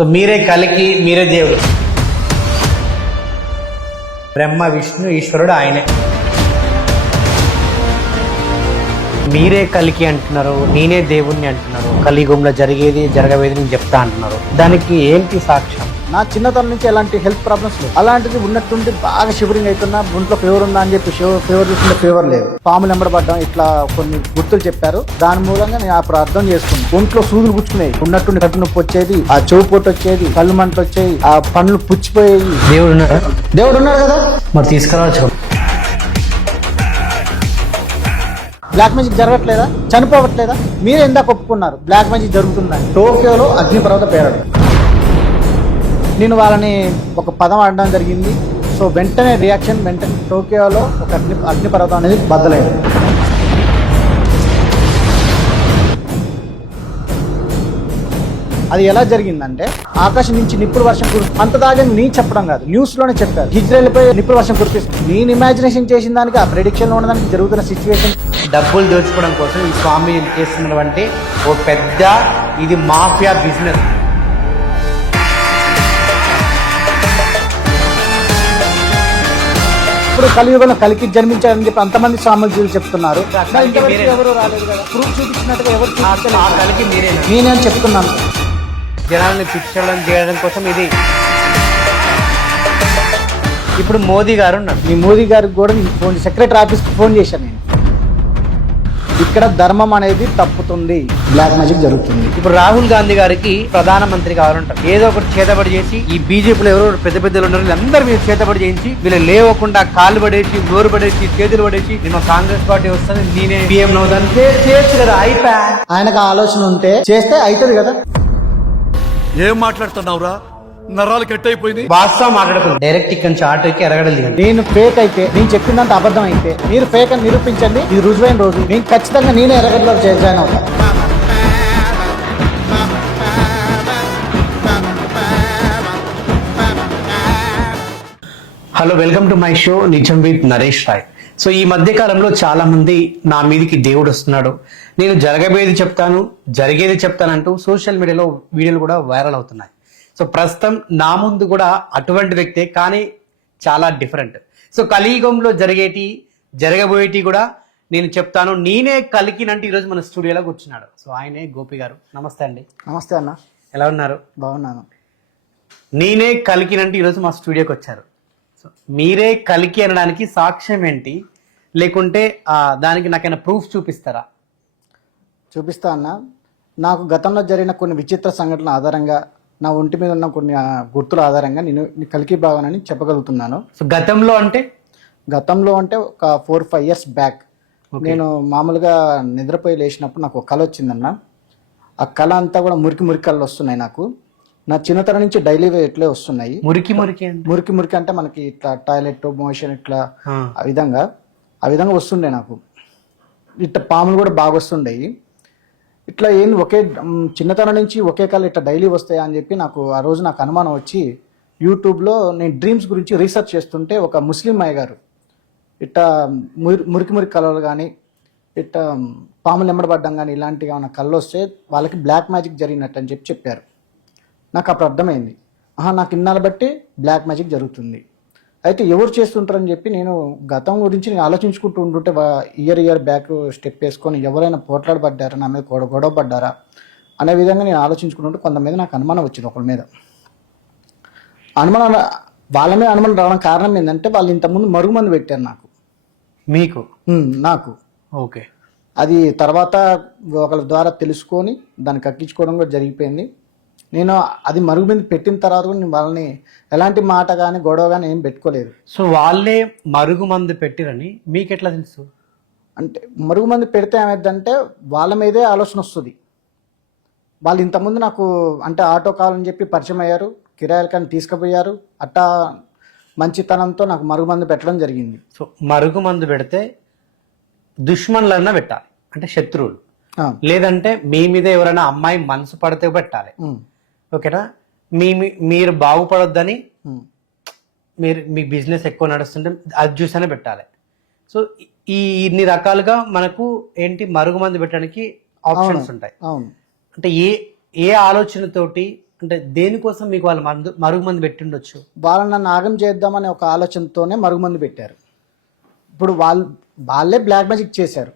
So మీరే కలికి, మీరే దేవుడు. బ్రహ్మ విష్ణు ఈశ్వరుడు ఆయనే. మీరే కలికి అంటున్నారు, నేనే దేవుణ్ణి అంటున్నారు, కలియుగంలో జరిగేది జరగవేది నేను చెప్తా అంటున్నారు. దానికి ఏంటి సాక్ష్యం? నా చిన్నతనం నుంచి ఎలాంటి హెల్త్ ప్రాబ్లమ్స్ లేవు. అలాంటిది ఉన్నట్టుండి బాగా షివరింగ్ అవుతున్నా, ఒంట్లో ఫీవర్ ఉందా అని చెప్పి ఫీవర్ చూస్తుంటే ఫీవర్ లేదు. పాములు ఎంబడబడ్డం ఇట్లా కొన్ని గుర్తులు చెప్పారు. దాని మూలంగా నేను అప్పుడు అర్థం చేసుకున్నాను. ఒంట్లో సూదులు గుచ్చుకునేవి, ఉన్నట్టుండి కట్టు నొప్పి వచ్చేది, ఆ చెవు పొట్టు వచ్చేది, కళ్ళు మంట వచ్చేది, ఆ పండ్లు పుచ్చిపోయేవి. దేవుడు ఉన్నాడా? దేవుడు ఉన్నాడు కదా, మరి తీసుకురావచ్చు. బ్లాక్ మ్యాజిక్ జరగట్లేదా? చనిపోవట్లేదా? మీరే ఎందాక ఒప్పుకున్నారు బ్లాక్ మ్యాజిక్ జరుగుతుందని. టోక్యోలో అగ్నిపర్వత పేరడం, నేను వాళ్ళని ఒక పదం ఆడడం జరిగింది. సో వెంటనే రియాక్షన్, వెంటనే టోక్యోలో ఒక అగ్నిపర్వతం అనేది బద్దలైంది. అది ఎలా జరిగిందంటే, ఆకాశం నుంచి నిప్పుల వర్షం అంత దాకా నేను చెప్పడం కాదు, న్యూస్ లోనే చెప్పారు. ఇజ్రాయెల్ పై నిప్పుల వర్షం కురిపిస్తుంది. నేను ఇమాజినేషన్ చేసిన దానికి, ఆ ప్రెడిక్షన్ లో ఉన్నదానికి జరుగుతున్న సిచ్యువేషన్. డబ్బులు దోచుకోవడం కోసం ఈ స్వామి చేస్తున్నటువంటి ఓ పెద్ద ఇది మాఫియా బిజినెస్. ఇప్పుడు కలియుగంలో కలికి జన్మించారని చెప్పి అంతమంది స్వాములు చెప్తున్నారు. ఎవరు రాలేదు కదా, ప్రూఫ్ చూపించినట్టుగా ఎవరు కలికి మీరేనా? నేనేం చెప్తున్నాను, జనాల్ని పిచ్చడం చేయడం కోసం ఇది. ఇప్పుడు మోదీ గారు ఉన్నారు. ఈ మోదీ గారికి కూడా ఫోన్, సెక్రటరీ ఆఫీస్కి ఫోన్ చేశాను నేను. ఇక్కడ ధర్మం అనేది తప్పుతుంది, బ్లాక్ మ్యాజిక్ జరుగుతుంది. ఇప్పుడు రాహుల్ గాంధీ గారికి ప్రధానమంత్రి కావాలంటారు. ఏదో ఒకటి చేతబడి చేసి, ఈ బీజేపీలో ఎవరో పెద్ద పెద్దలు ఉన్నారు, వీళ్ళందరూ మీరు చేతబడి చేయించి, వీళ్ళు లేవకుండా కాళ్ళు పడేసి, నోరు పడేసి, చేతులు పడేసి, నేను కాంగ్రెస్ పార్టీ వస్తుంది, నేనే పీఎం అవుతాను చేయొచ్చు కదా. అయిపోయా. ఆయనకు ఆలోచన ఉంటే చేస్తే అవుతుంది కదా. ఏం మాట్లాడుతున్నావురా? నరాలు కట్ అయిపోయింది. వాస్తవం మాట్లాడుతుంది. డైరెక్ట్ ఇక్కడ నుంచి ఆటోకి ఎరగడలేదు. నేను ఫేక్ అయితే, నేను చెప్పిందంత అబద్ధం అయితే, మీరు ఫేక్ అని నిరూపించండి. ఇది రుజువైన రోజు నేను ఖచ్చితంగా నేనే ఎరగడలో జాయిన్ అవుతాను. Hello, welcome to my show నిజం విత్ నరేష్ రాయ్. సో ఈ మధ్య కాలంలో చాలా మంది నా మీదకి దేవుడు వస్తున్నాడు, నేను జరగబోయేది చెప్తాను, జరిగేది చెప్తానంటూ సోషల్ మీడియాలో వీడియోలు కూడా వైరల్ అవుతున్నాయి. సో ప్రస్తుతం నా ముందు కూడా అటువంటి వ్యక్తే, కానీ చాలా డిఫరెంట్. సో కలియుగంలో జరగబోయేటి కూడా నేను చెప్తాను, నేనే కలికినంటే ఈరోజు మన స్టూడియోలో కూర్చున్నాడు. సో ఆయనే గోపి గారు. నమస్తే అండి. నమస్తే అన్న, ఎలా ఉన్నారు? బాగున్నాను. నేనే కలికినంటే ఈరోజు మా స్టూడియోకి వచ్చారు. సో మీరే కలికి అనడానికి సాక్ష్యం ఏంటి, లేకుంటే దానికి నాకైనా ప్రూఫ్ చూపిస్తారా? చూపిస్తా అన్న. నాకు గతంలో జరిగిన కొన్ని విచిత్ర సంఘటనల ఆధారంగా, నా ఒంటి మీద ఉన్న కొన్ని గుర్తుల ఆధారంగా నేను కలికి భావనని చెప్పగలుగుతున్నాను. సో గతంలో అంటే ఒక 4-5 years బ్యాక్ నేను మామూలుగా నిద్రపోయి లేచినప్పుడు నాకు ఒక కళ వచ్చిందన్న. ఆ కళ అంతా కూడా మురికి కళ్ళు వస్తున్నాయి నాకు. నా చిన్నతనం నుంచి డైలీ ఇట్లే వస్తున్నాయి. మురికి అంటే మనకి ఇట్లా టాయిలెట్ మోషన్ ఇట్లా ఆ విధంగా వస్తుండే నాకు. ఇట్లా పాములు కూడా బాగా వస్తుండేవి. ఇట్లా ఒకే చిన్నతనం నుంచి ఒకే కళ ఇట్లా డైలీ వస్తాయా అని చెప్పి నాకు ఆ రోజు నాకు అనుమానం వచ్చి, యూట్యూబ్లో నేను డ్రీమ్స్ గురించి రీసెర్చ్ చేస్తుంటే ఒక ముస్లిం అయ్య గారు ఇట్లా మురికి కళలు కానీ, ఇట్లా పాములు ఎంబడబడ్డం కానీ, ఇలాంటివి ఏమైనా కళ్ళు వస్తే వాళ్ళకి బ్లాక్ మ్యాజిక్ జరిగినట్టు అని చెప్పారు. నాకు అప్పుడు అర్థమైంది, నాకు ఇన్నాళ్ళు బట్టి బ్లాక్ మ్యాజిక్ జరుగుతుంది. అయితే ఎవరు చేస్తుంటారని చెప్పి నేను గతం గురించి నేను ఆలోచించుకుంటూ ఉంటుంటే, ఇయర్ బ్యాక్ స్టెప్ వేసుకొని ఎవరైనా పోట్లాడబడ్డారా, నా మీద గొడవ పడ్డారా అనే విధంగా నేను ఆలోచించుకుంటుంటే కొంతమంది నాకు అనుమానం వచ్చింది. ఒకరి మీద వాళ్ళ మీద అనుమానం రావడం కారణం ఏంటంటే, వాళ్ళు ఇంతకుముందు మరుగుమందు పెట్టారు నాకు. ఓకే. అది తర్వాత ఒకరి ద్వారా తెలుసుకొని దాన్ని కక్కించుకోవడం కూడా జరిగిపోయింది. నేను అది మరుగుమందు పెట్టిన తర్వాత కూడా నేను వాళ్ళని ఎలాంటి మాట కానీ గొడవ కానీ ఏం పెట్టుకోలేదు. సో వాళ్ళే మరుగుమందు పెట్టిరని మీకు ఎట్లా తెలుసు? అంటే మరుగుమందు పెడితే ఏమైందంటే వాళ్ళ మీదే ఆలోచన వస్తుంది. వాళ్ళు ఇంతకుముందు నాకు అంటే ఆటో కావాలని చెప్పి పరిచయం అయ్యారు, కిరాయిలు కానీ తీసుకుపోయారు. అట్టా మంచితనంతో నాకు మరుగుమందు పెట్టడం జరిగింది. సో మరుగుమందు పెడితే దుష్మన్లన్నా పెట్టాలి, అంటే శత్రువులు, లేదంటే మీ మీద ఎవరైనా అమ్మాయి మనసు పడితే పెట్టాలి. ఓకేనా? మీరు బాగుపడొద్దని, మీ బిజినెస్ ఎక్కువ నడుస్తుంటే అది చూసనే పెట్టాలి. సో ఇన్ని రకాలుగా మనకు ఏంటి మరుగుమందు పెట్టడానికి ఆప్షన్స్ ఉంటాయి. అంటే ఏ ఆలోచనతోటి అంటే దేనికోసం మీకు వాళ్ళు మరుగు మందు పెట్టిండొచ్చు? వాళ్ళని నన్ను ఆగం చేద్దామనే ఒక ఆలోచనతోనే మరుగుమందు పెట్టారు. ఇప్పుడు వాళ్ళే బ్లాక్ మ్యాజిక్ చేశారు.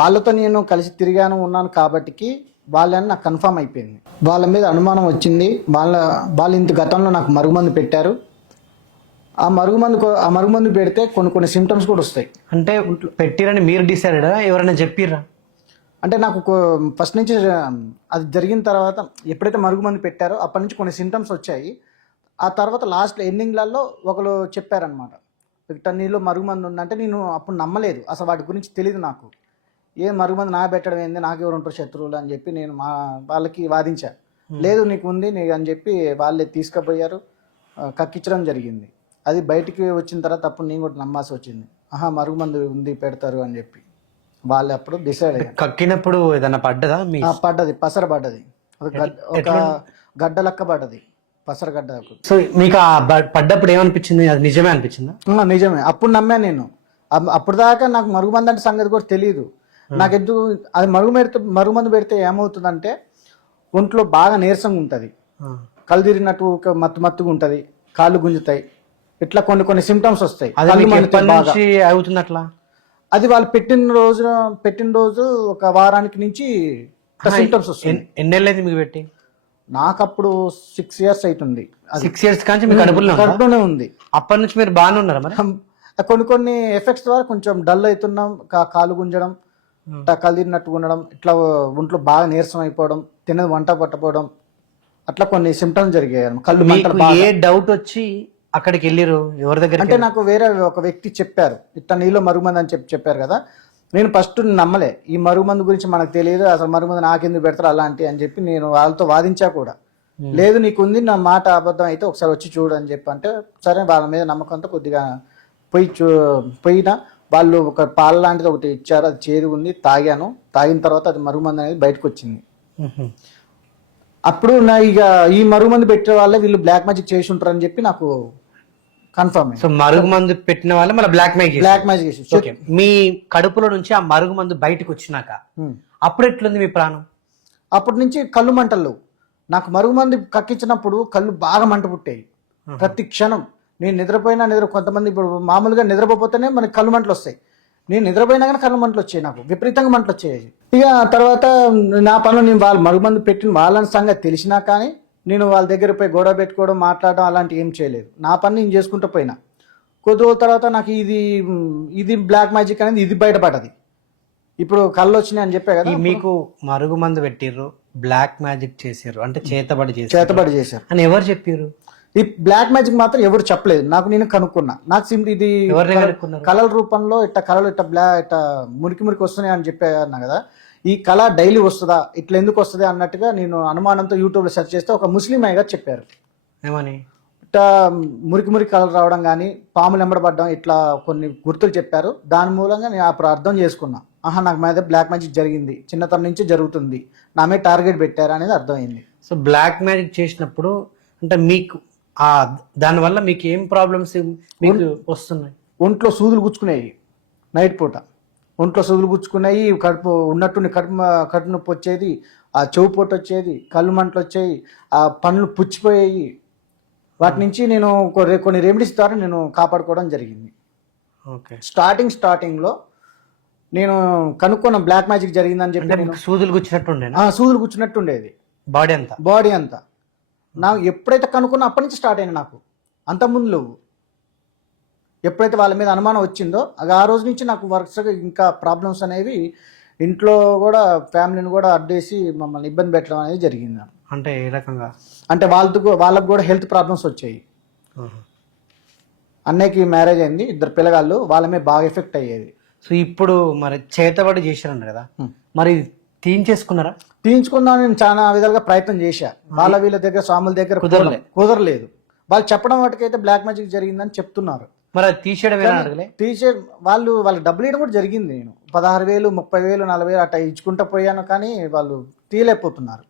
వాళ్ళతో నేను కలిసి తిరిగాను ఉన్నాను కాబట్టికి వాళ్ళని నాకు కన్ఫర్మ్ అయిపోయింది. వాళ్ళ మీద అనుమానం వచ్చింది. వాళ్ళు ఇంత గతంలో నాకు మరుగుమందు పెట్టారు. ఆ మరుగుమందు పెడితే కొన్ని సిమ్టమ్స్ కూడా వస్తాయి. అంటే పెట్టిరని మీరు డిసైడెడా, ఎవరైనా చెప్పిర్రా? అంటే నాకు ఫస్ట్ నుంచి అది జరిగిన తర్వాత ఎప్పుడైతే మరుగుమందు పెట్టారో అప్పటి నుంచి కొన్ని సిమ్టమ్స్ వచ్చాయి. ఆ తర్వాత లాస్ట్ ఎండింగ్లలో ఒకరు చెప్పారనమాట, ఇట్లా నీలో మరుగుమందు ఉందంటే నేను అప్పుడు నమ్మలేదు. అసలు వాటి గురించి తెలియదు నాకు. ఏ మరుగుమందు నా పెట్టడం ఏంది, నాకెవరు ఉంటారు శత్రువులు అని చెప్పి నేను వాళ్ళకి వాదించా. లేదు నీకు ఉంది అని చెప్పి వాళ్ళే తీసుకుపోయారు, కక్కించడం జరిగింది. అది బయటికి వచ్చిన తర్వాత అప్పుడు నేను కూడా నమ్మాల్సి వచ్చింది. మరుగుమందు ఉంది పెడతారు అని చెప్పి వాళ్ళు అప్పుడు డిసైడ్ అయ్యారు. కక్కినప్పుడు ఏదైనా పడ్డదా? పడ్డది, పసర పడ్డది, ఒక గడ్డ లెక్క పడ్డది, పసర గడ్డ. సో మీకు పడ్డప్పుడు ఏమనిపించింది? అది నిజమే అనిపించిందా? నిజమే. అప్పుడు నమ్మా నేను. అప్పుడు దాకా నాకు మరుగుమందు అంటే సంగతి కూడా తెలియదు. నాకు ఎందుకు అది మరుగుమందు పెడితే ఏమవుతుందంటే ఒంట్లో బాగా నీరసంగా ఉంటుంది, కళ్ళు తిరిగినట్టు మత్తుగా ఉంటుంది, కాళ్ళు గుంజుతాయి, ఇట్లా కొన్ని సిమ్టమ్స్ వస్తాయి. అవుతుంది అట్లా. అది వాళ్ళు పెట్టిన రోజు ఒక వారానికి నుంచి సిమ్టమ్స్ వస్తాయి. ఎన్నేళ్ళైంది మీకు పెట్టి? నాకు అప్పుడు 6 years అవుతుంది. 6 years కానీ మీకు కడుపులోనే ఉంది. అప్పటి నుంచి మీరు బాగానే ఉన్నారా? మరి కొన్ని ఎఫెక్ట్స్ ద్వారా కొంచెం డల్ అవుతున్నాం, కాలు గుంజడం, కళ్ళు తిరిగినట్టు ఉండడం, ఇట్లా ఒంట్లో బాగా నీరసం అయిపోవడం, తిన్నది వంట పట్టపోవడం, అట్లా కొన్ని సిమ్టమ్స్ జరిగాయి. కళ్ళు మంటలు. ఏ డౌట్ వచ్చి అక్కడికి వెళ్ళిరు? ఎవరి దగ్గర? అంటే నాకు వేరే ఒక వ్యక్తి చెప్పారు, ఇట్లా నీలో మరుగుమంది అని చెప్పారు కదా. నేను ఫస్ట్ నమ్మలే, ఈ మరుగుమందు గురించి మనకు తెలియదు, అసలు మరుగుమంది నాకెందుకు పెడతారు అలాంటి అని చెప్పి నేను వాళ్ళతో వాదించా కూడా. లేదు నీకుంది, నా మాట అబద్ధం అయితే ఒకసారి వచ్చి చూడు అని చెప్పి అంటే సరే వాళ్ళ మీద నమ్మకంతో కొద్దిగా పోయినా వాళ్ళు ఒక పాల లాంటిది ఒకటి ఇచ్చారు, అది చేదు ఉంది, తాగాను. తాగిన తర్వాత అది మరుగుమందు అనేది బయటకు వచ్చింది. అప్పుడు ఈ మరుగుమందు పెట్టే వాళ్ళే వీళ్ళు బ్లాక్ మ్యాజిక్ చేసి ఉంటారు అని చెప్పి నాకు కన్ఫర్మ్. సో మరుగుమందు పెట్టిన వాళ్ళే మళ్ళీ బ్లాక్ మ్యాజిక్ చేసి మీ కడుపులో నుంచి ఆ మరుగుమందు బయటకు వచ్చినాక అప్పుడు ఎట్లుంది మీ ప్రాణం? అప్పటి నుంచి కళ్ళు మంటలు. నాకు మరుగుమందు కక్కించినప్పుడు కళ్ళు బాగా మంట పుట్టాయి ప్రతి క్షణం. నేను నిద్రపోయినా కొంతమంది ఇప్పుడు మామూలుగా నిద్రపోతేనే మనకి కళ్ళు మంటలు వస్తాయి. నేను నిద్రపోయినా కానీ కళ్ళు మంటలు వచ్చాయి, నాకు విపరీతంగా మంటలు వచ్చాయి. ఇక తర్వాత నా పనులు నేను వాళ్ళు మరుగుమందు పెట్టిన వాళ్ళని సంగతి తెలిసినా కానీ నేను వాళ్ళ దగ్గర పోయి గొడవ పెట్టుకోవడం, మాట్లాడడం అలాంటివి ఏం చేయలేదు. నా పని నేను చేసుకుంటూ పోయినా. కొద్ది రోజుల తర్వాత నాకు ఇది బ్లాక్ మ్యాజిక్ అనేది ఇది బయటపడ్డది. ఇప్పుడు కళ్ళు వచ్చినాయి అని చెప్పా కదా. మీకు మరుగుమందు పెట్టిర్రు, బ్లాక్ మ్యాజిక్ చేసారు అంటే చేతబడి చేశారు అని ఎవరు చెప్పారు? ఈ బ్లాక్ మ్యాజిక్ మాత్రం ఎవరు చెప్పలేదు నాకు. నేను కనుక్కున్నా. నాకు ఇది కళల రూపంలో కళలు ఇట్లా మురికి వస్తున్నాయి అని చెప్పాను కదా. ఈ కళ డైలీ వస్తుందా, ఇట్లా ఎందుకు వస్తుంది అన్నట్టుగా నేను అనుమానంతో యూట్యూబ్లో సెర్చ్ చేస్తే ఒక ముస్లిం అయ్య గారు చెప్పారు. ఏమని? ఇట్లా మురికి కళలు రావడం కానీ, పాములు ఎంబడబడ్డం, ఇట్లా కొన్ని గుర్తులు చెప్పారు. దాని మూలంగా నేను అప్పుడు అర్థం చేసుకున్నా, నాకు మీద బ్లాక్ మ్యాజిక్ జరిగింది, చిన్నతనం నుంచి జరుగుతుంది, నా మీద టార్గెట్ పెట్టారు అనేది అర్థమైంది. సో బ్లాక్ మ్యాజిక్ చేసినప్పుడు అంటే మీకు దానివల్ల మీకు ఏం ప్రాబ్లమ్స్ మీకు వస్తున్నాయి? ఒంట్లో సూదులు గుచ్చుకునేవి, నైట్ పూట ఒంట్లో సూదులు గుచ్చుకున్నాయి, కడుపు కడుపు నొప్పి వచ్చేది, ఆ చెవు పోటు వచ్చేది, కళ్ళు మంటలు వచ్చాయి, ఆ పనులు పుచ్చిపోయాయి. వాటి నుంచి నేను కొన్ని రెమెడీస్ ద్వారా నేను కాపాడుకోవడం జరిగింది. ఓకే. స్టార్టింగ్లో నేను కనుక్కున్న బ్లాక్ మ్యాజిక్ జరిగిందని చెప్పి నేను సూదులు గుచ్చినట్టుండే, సూదులు గుచ్చినట్టుండేది బాడీ అంతా. నాకు ఎప్పుడైతే కనుక్కున్నా అప్పటి నుంచి స్టార్ట్ అయినా. నాకు అంతకుముందు లేవు. ఎప్పుడైతే వాళ్ళ మీద అనుమానం వచ్చిందో ఆ రోజు నుంచి నాకు వరుసగా ఇంకా ప్రాబ్లమ్స్ అనేవి ఇంట్లో కూడా, ఫ్యామిలీని కూడా అడ్డేసి మమ్మల్ని ఇబ్బంది పెట్టడం అనేది జరిగింది. అంటే ఏ రకంగా అంటే వాళ్ళకు కూడా హెల్త్ ప్రాబ్లమ్స్ వచ్చాయి. అన్నయ్యకి మ్యారేజ్ అయింది, 2 పిల్లగాళ్ళు, వాళ్ళ మీద బాగా ఎఫెక్ట్ అయ్యేది. సో ఇప్పుడు మరి చేతబడి చేశారన్నారు కదా, మరి తీయించేసుకున్నారా? తీయించుకుందాం నేను చాలా విధాలుగా ప్రయత్నం చేశా. వీళ్ళ దగ్గర, స్వాముల దగ్గర కుదరలేదు. వాళ్ళు చెప్పడం వాటికైతే బ్లాక్ మ్యాజిక్ జరిగిందని చెప్తున్నారు. మరి అది తీసేయడం వాళ్ళకి డబ్బులు ఇవ్వడం కూడా జరిగింది. నేను 16,000, 30,000, 40,000 అట్లా ఇచ్చుకుంటూ పోయాను, కానీ వాళ్ళు తీయలేకపోతున్నారు.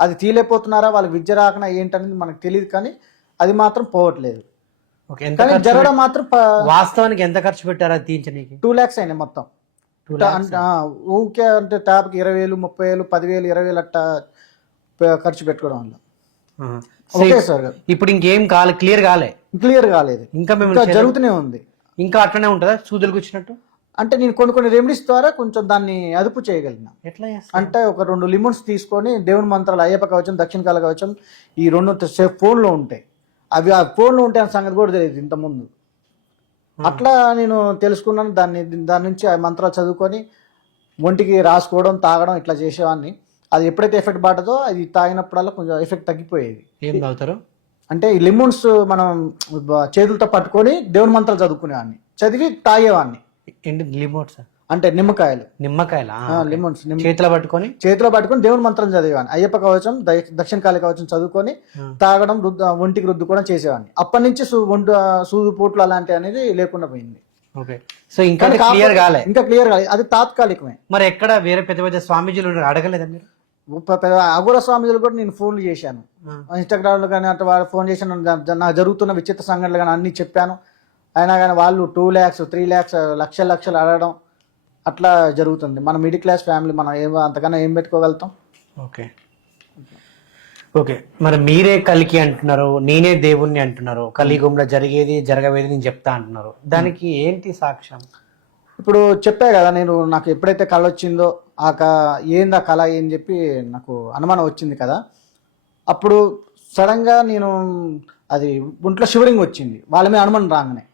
అది తీయలేకపోతున్నారా, వాళ్ళకి విద్య రాకనా ఏంటనేది మనకు తెలియదు, కానీ అది మాత్రం పోవట్లేదు. కానీ జరగడం మాత్రం. వాస్తవానికి ఎంత ఖర్చు పెట్టారా తీయించడానికి? 2 lakhs అయినాయి మొత్తం. ఊకే అంటే ట్యాబ్కి 20,000, 30,000, 10,000, 20,000 అట్టా ఖర్చు పెట్టుకోవడం వల్ల సో ఓకే సార్ ఇప్పుడు ఇంకేం క్లియర్ కాలే, క్లియర్ కాలేదు, ఇంకా మేము ఇంకా జరుగుతూనే ఉంది. ఇంకా అట్లనే ఉంటుందా సూదులు కూర్చున్నట్టు? అంటే నేను కొన్ని రెమెడీస్ ద్వారా కొంచెం దాన్ని అదుపు చేయగలిగిన. ఎట్లా చేస్తా? అంటే ఒక 2 లిమన్స్ తీసుకొని దేవుని మంత్రాలు అయ్యప్ప కవచం, దక్షిణ కాల కవచం ఈ 2 సేఫ్ ఫోన్లో ఉంటాయి. అవి ఆ ఫోన్లో ఉంటాయి అనే సంగతి కూడా తెలియదు ఇంతకుముందు. అట్లా నేను తెలుసుకున్నాను. దాని నుంచి ఆ మంత్రాలు చదువుకొని ఒంటికి రాసుకోవడం, తాగడం ఇట్లా చేసేవాడిని. అది ఎప్పుడైతే ఎఫెక్ట్ పడదో అది తాగినప్పుడల్లా కొంచెం ఎఫెక్ట్ తగ్గిపోయేది. ఏం తాగుతారు? అంటే ఈ లిమన్స్ మనం చేతులతో పట్టుకొని దేవుని మంత్రాలు చదువుకునేవాడిని, చదివి తాగేవాడిని. ఏంటి లిమోట్స్? అంటే నిమ్మకాయలు, లిమోన్స్ చేతిలో పట్టుకొని దేవుని మంత్రం చదివేవాడిని. అయ్యప్ప కవచం, దక్షిణ కాళి కవచం చదువుకొని తాగడం, ఒంటికి రుద్దుకోవడం చేసేవాడిని. అప్పటి నుంచి సూదు పోట్లు అలాంటివి అనేది లేకుండా పోయింది. సో ఇంకా క్లియర్ కాలే? ఇంకా క్లియర్ కాలేదు, అది తాత్కాలికమే. మరి ఎక్కడ వేరే పెద్ద పెద్ద స్వామీజీలు అడగలేదా మీరు? అఘోర స్వామీజీలు కూడా నేను ఫోన్లు చేశాను, ఇన్స్టాగ్రామ్ లో కానీ అట్లా ఫోన్ చేశాను. నాకు జరుగుతున్న విచిత్ర సంఘటనలు కానీ అన్ని చెప్పాను. అయినా కానీ వాళ్ళు 2 lakhs 3 lakhs లక్షలు అడగడం అట్లా జరుగుతుంది. మన మిడిల్ క్లాస్ ఫ్యామిలీ, మనం అంతకన్నా ఏం పెట్టుకోగలుగుతాం? ఓకే మరి మీరే కలికి అంటున్నారు, నేనే దేవుణ్ణి అంటున్నారు, కలియుగంలో జరిగేది జరగవేది నేను చెప్తా అంటున్నారు. దానికి ఏంటి సాక్ష్యం? ఇప్పుడు చెప్పా కదా, నాకు ఎప్పుడైతే కళ వచ్చిందో ఏందా కళ ఏం చెప్పి నాకు అనుమానం వచ్చింది కదా. అప్పుడు సడన్గా అది ఒంట్లో షివరింగ్ వచ్చింది. వాళ్ళ మీద అనుమానం రాగానే